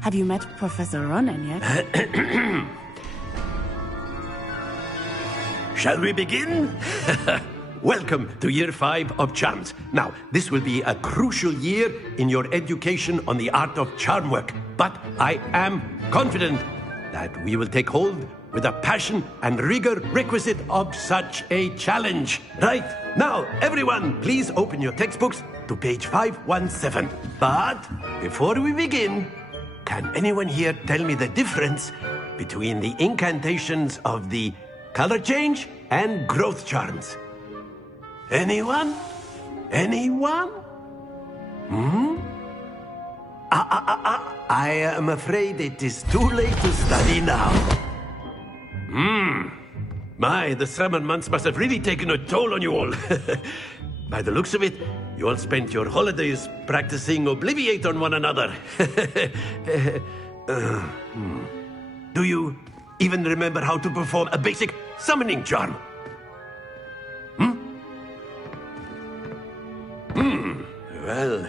Have you met Professor Ronan yet? Shall we begin? Welcome to Year 5 of Charms. Now, this will be a crucial year in your education on the art of charm work, but I am confident that we will take hold with the passion and rigor requisite of such a challenge. Right, now, everyone, please open your textbooks to page 517. But before we begin, can anyone here tell me the difference between the incantations of the color change and growth charms? Anyone? Anyone? I am afraid it is too late to study now. My, the summer months must have really taken a toll on you all. By the looks of it, you all spent your holidays practicing Obliviate on one another. Do you even remember how to perform a basic summoning charm? Well,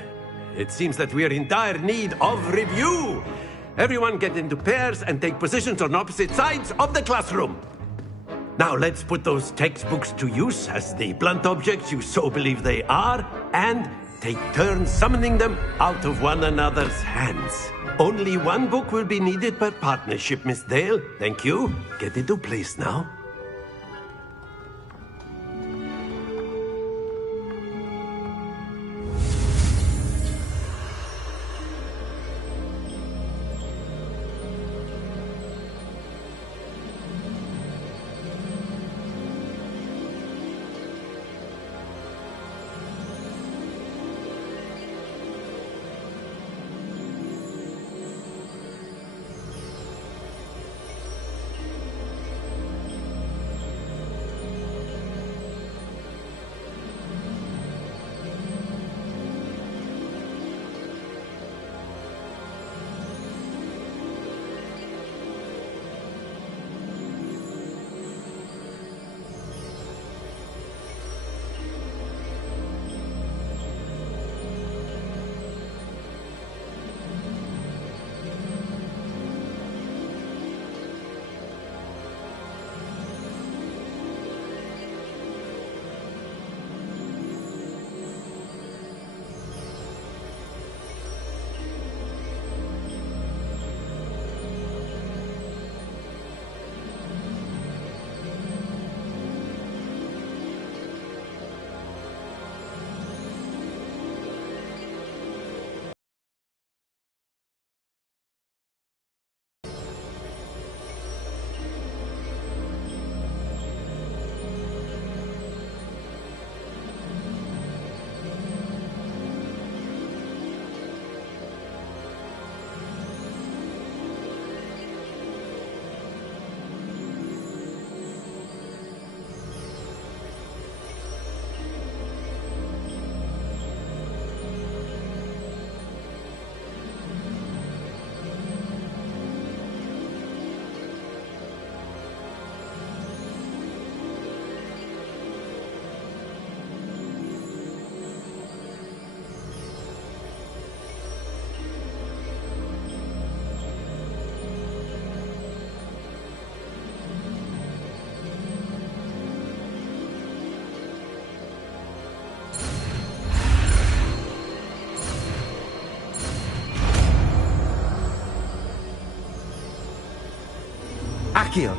it seems that we are in dire need of review. Everyone get into pairs and take positions on opposite sides of the classroom. Now let's put those textbooks to use as the blunt objects you so believe they are, and take turns summoning them out of one another's hands. Only one book will be needed per partnership, Miss Dale. Thank you. Get into place now. Accio.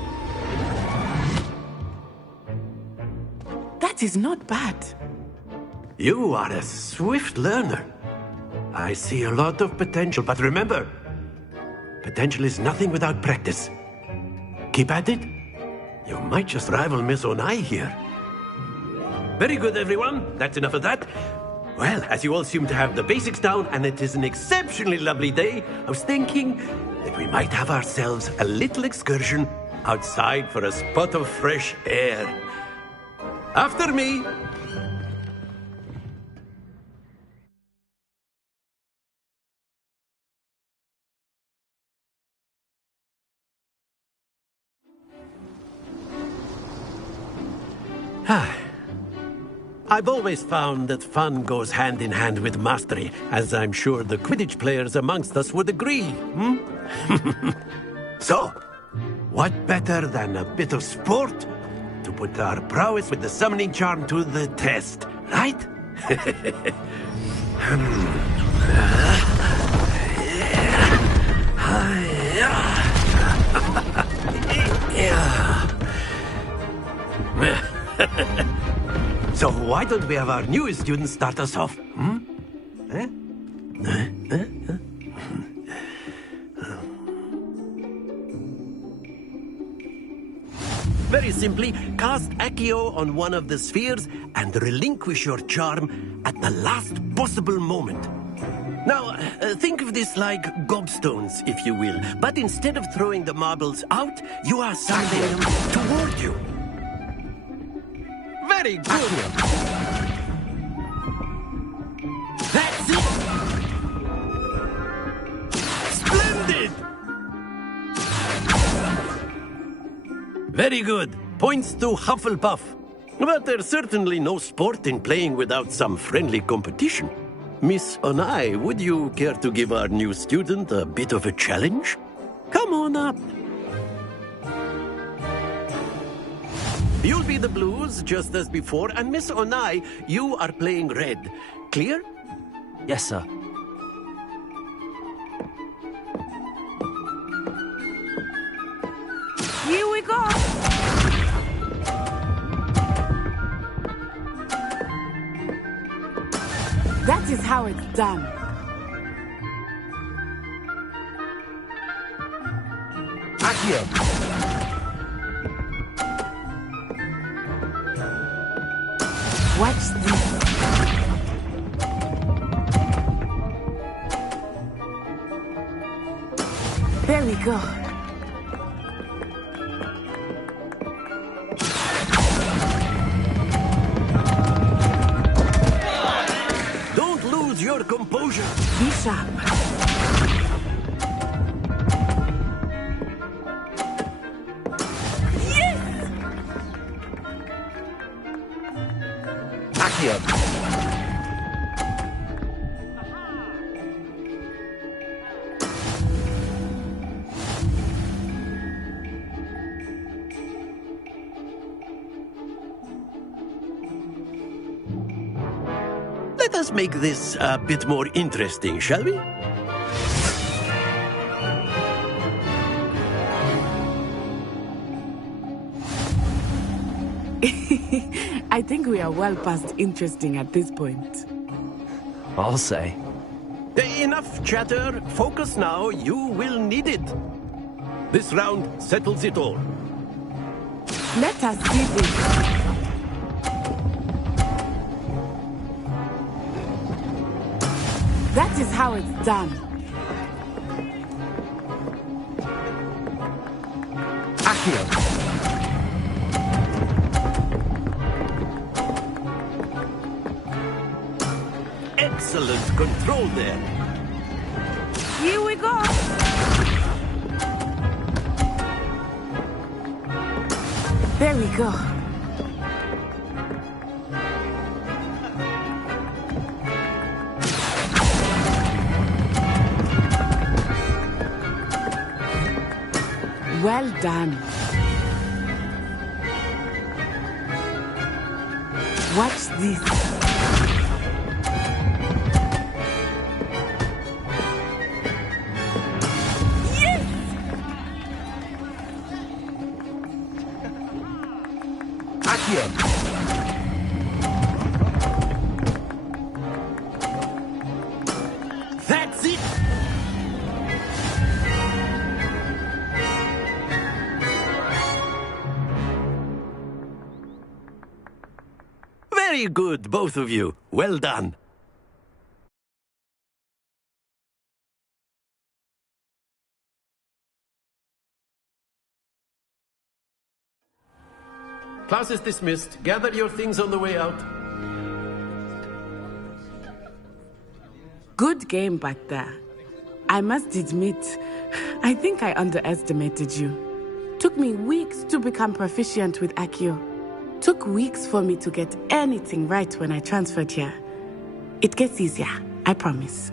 That is not bad. You are a swift learner. I see a lot of potential, but remember, potential is nothing without practice. Keep at it. You might just rival Miss Onai here. Very good, everyone. That's enough of that. Well, as you all seem to have the basics down, and it is an exceptionally lovely day, I was thinking that we might have ourselves a little excursion outside for a spot of fresh air. After me. I've always found that fun goes hand in hand with mastery, as I'm sure the Quidditch players amongst us would agree. So, what better than a bit of sport to put our prowess with the summoning charm to the test, right? So why don't we have our newest student start us off? Very simply, cast Accio on one of the spheres and relinquish your charm at the last possible moment. Now, think of this like gobstones, if you will. But instead of throwing the marbles out, you are sending them toward you. Very good. That's it. Splendid. Very good. Points to Hufflepuff. But there's certainly no sport in playing without some friendly competition. Miss Onai, would you care to give our new student a bit of a challenge? Come on up. You'll be the blues, just as before, and Miss Onai, you are playing red. Clear? Yes, sir. Here we go. That is how it's done. Accio. Watch this. There we go. Don't lose your composure. Be sharp. Accio. Let us make this a bit more interesting, shall we? I think we are well past interesting at this point. I'll say. Enough chatter. Focus now. You will need it. This round settles it all. Let us see this. That is how it's done. Accio. Excellent control there. Here we go. There we go. Well done. Watch this. Accio! That's it! Very good, both of you. Well done. Class is dismissed. Gather your things on the way out. Good game back there. I must admit, I think I underestimated you. Took me weeks to become proficient with Accio. Took weeks for me to get anything right when I transferred here. It gets easier, I promise.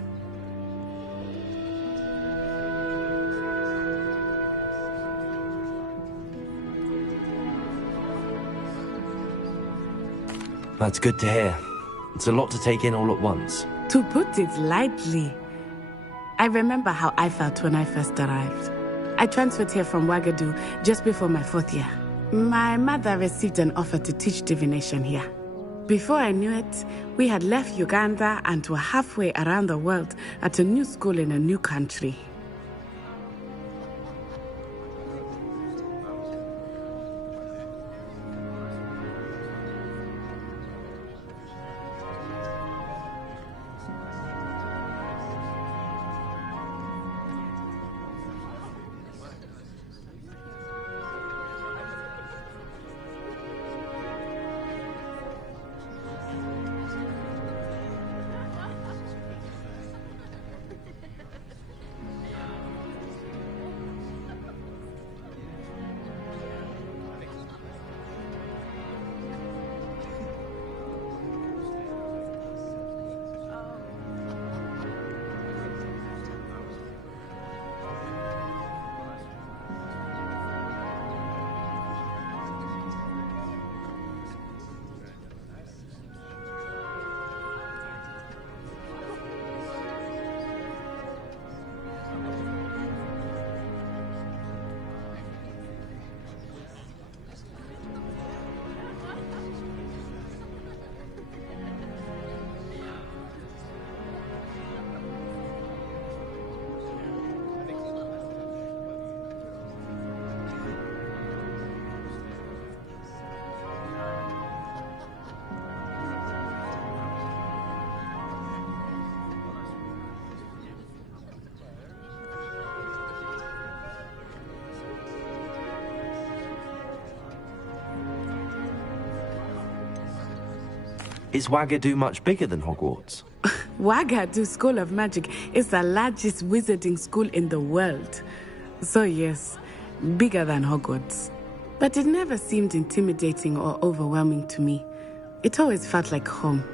That's good to hear. It's a lot to take in all at once. To put it lightly, I remember how I felt when I first arrived. I transferred here from Wagadu just before my 4th year. My mother received an offer to teach divination here. Before I knew it, we had left Uganda and were halfway around the world at a new school in a new country. Is Wagadu much bigger than Hogwarts? Wagadu School of Magic is the largest wizarding school in the world. So yes, bigger than Hogwarts. But it never seemed intimidating or overwhelming to me. It always felt like home.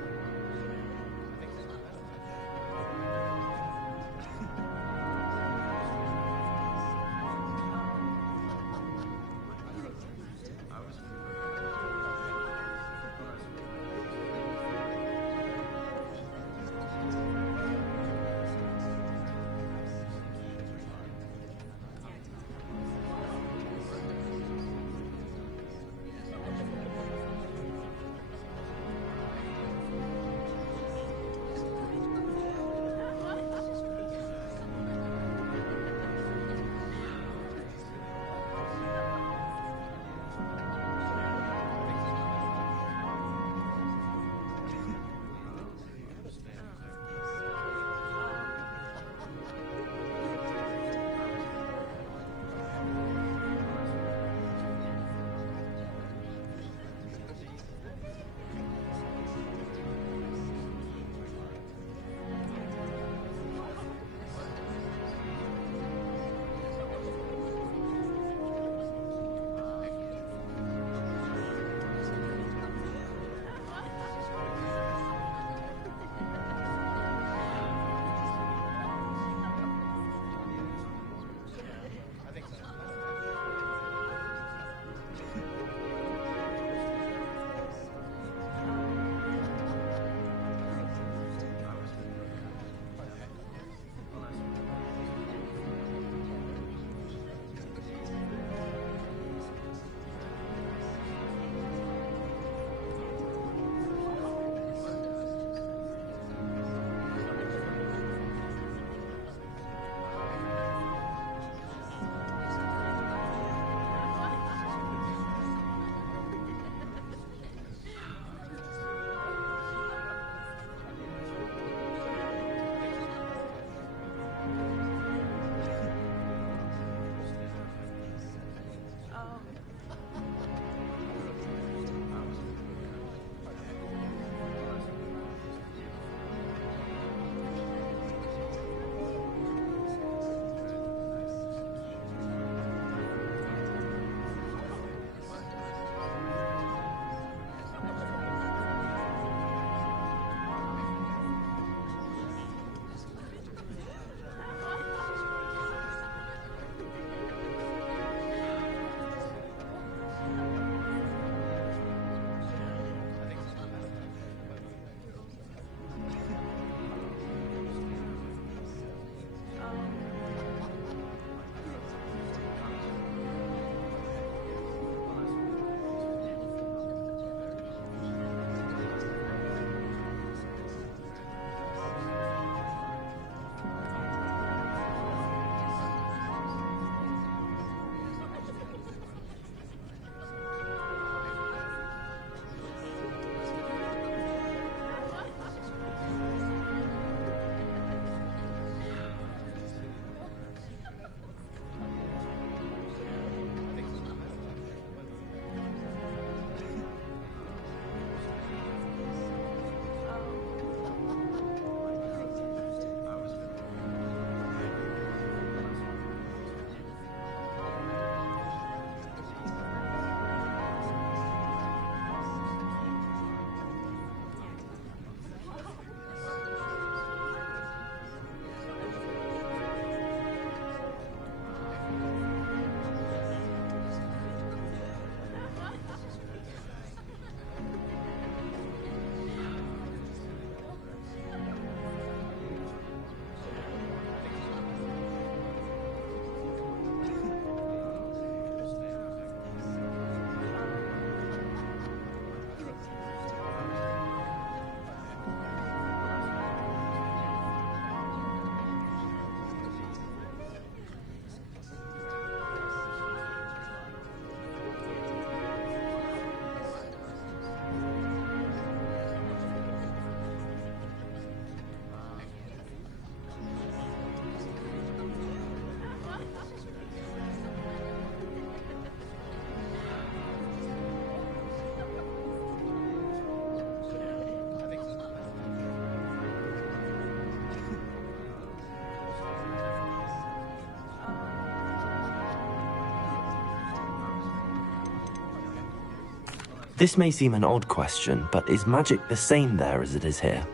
This may seem an odd question, but is magic the same there as it is here?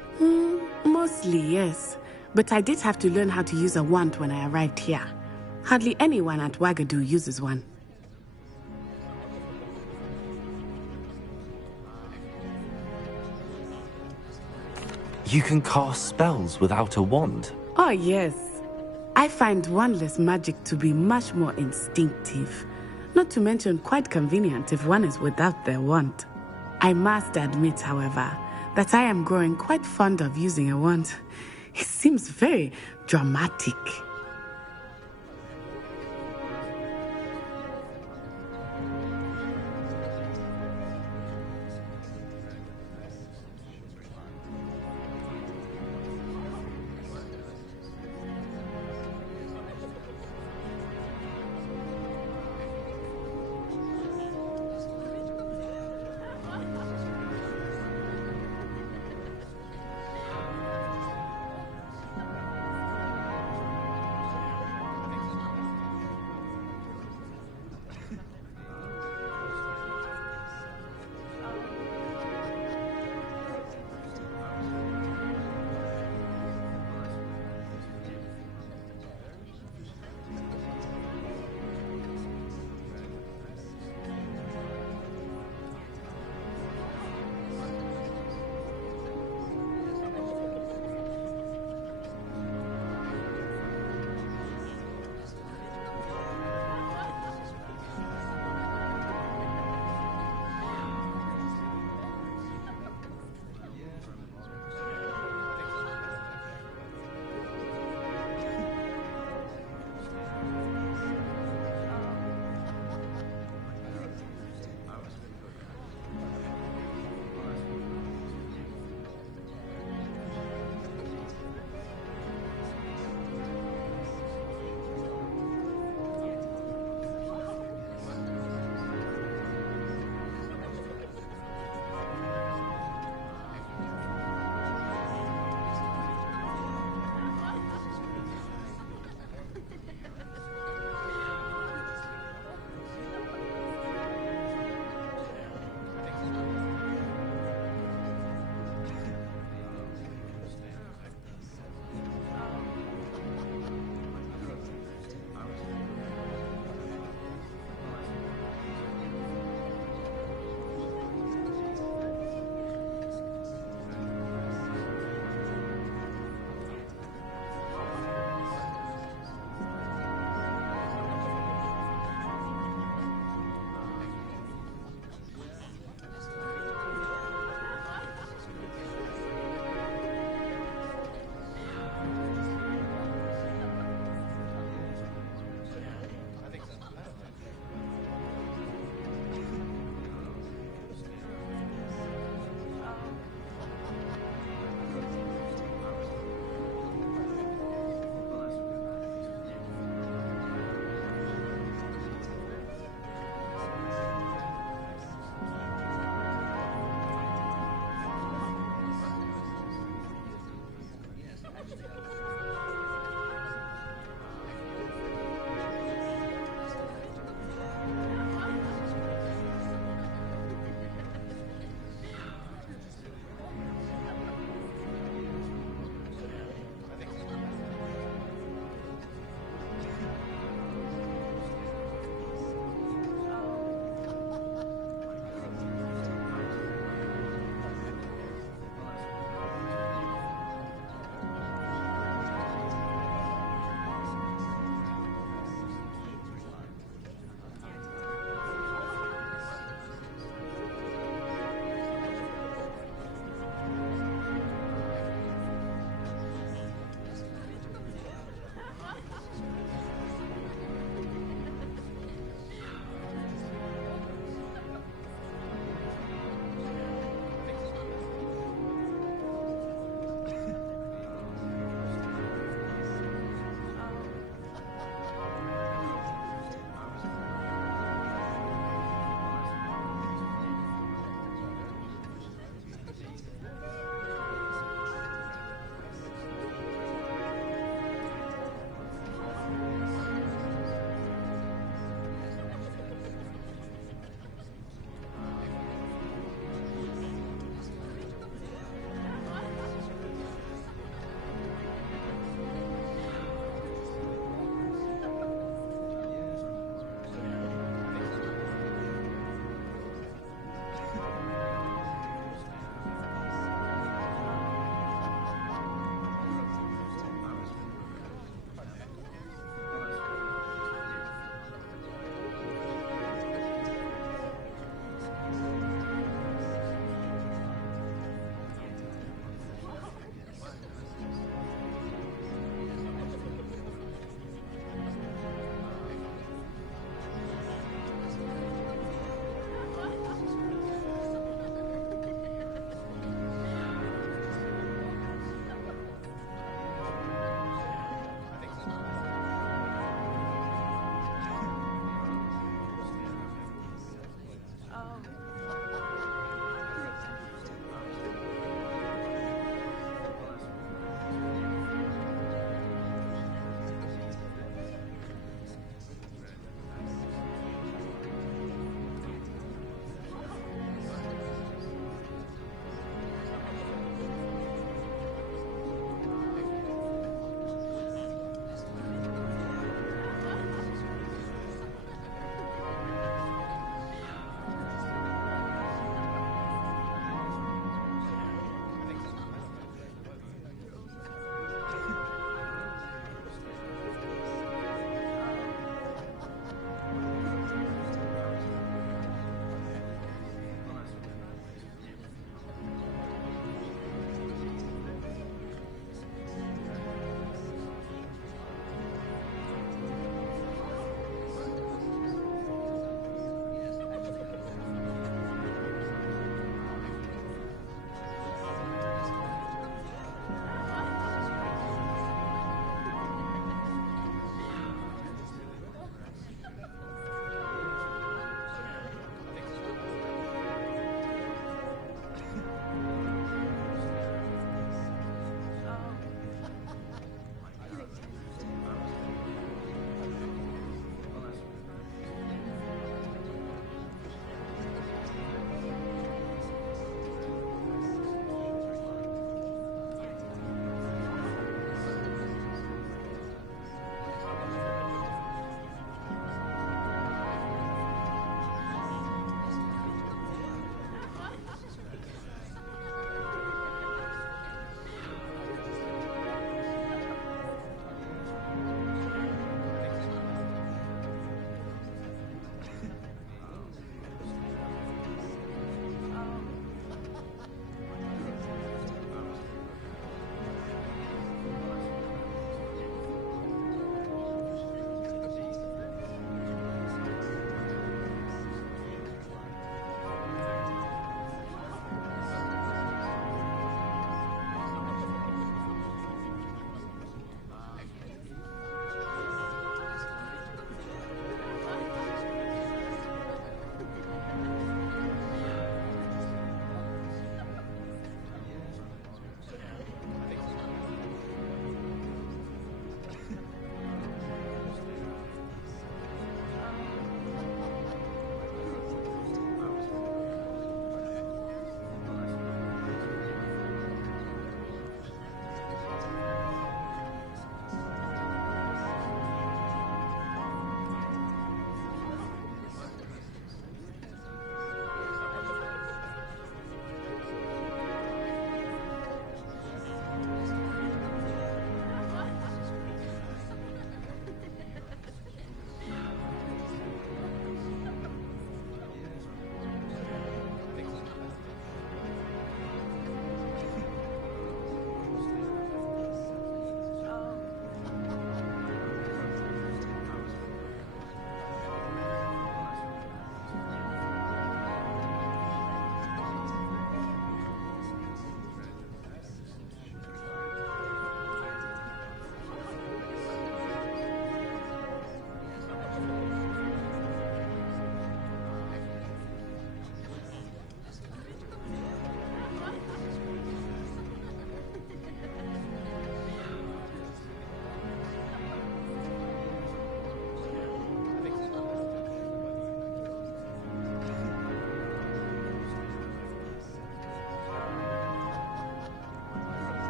Mostly, yes. But I did have to learn how to use a wand when I arrived here. Hardly anyone at Wagadu uses one. You can cast spells without a wand? Oh, yes. I find wandless magic to be much more instinctive. Not to mention quite convenient if one is without their wand. I must admit, however, that I am growing quite fond of using a wand. It seems very dramatic.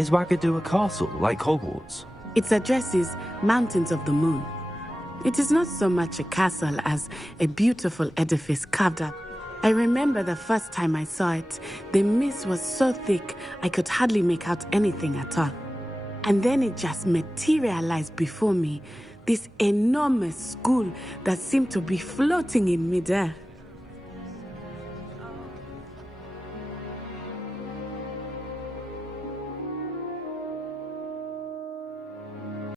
Is Wagadu a castle, like Hogwarts? Its address is Mountains of the Moon. It is not so much a castle as a beautiful edifice carved up. I remember the first time I saw it, the mist was so thick I could hardly make out anything at all. And then it just materialized before me, this enormous school that seemed to be floating in midair.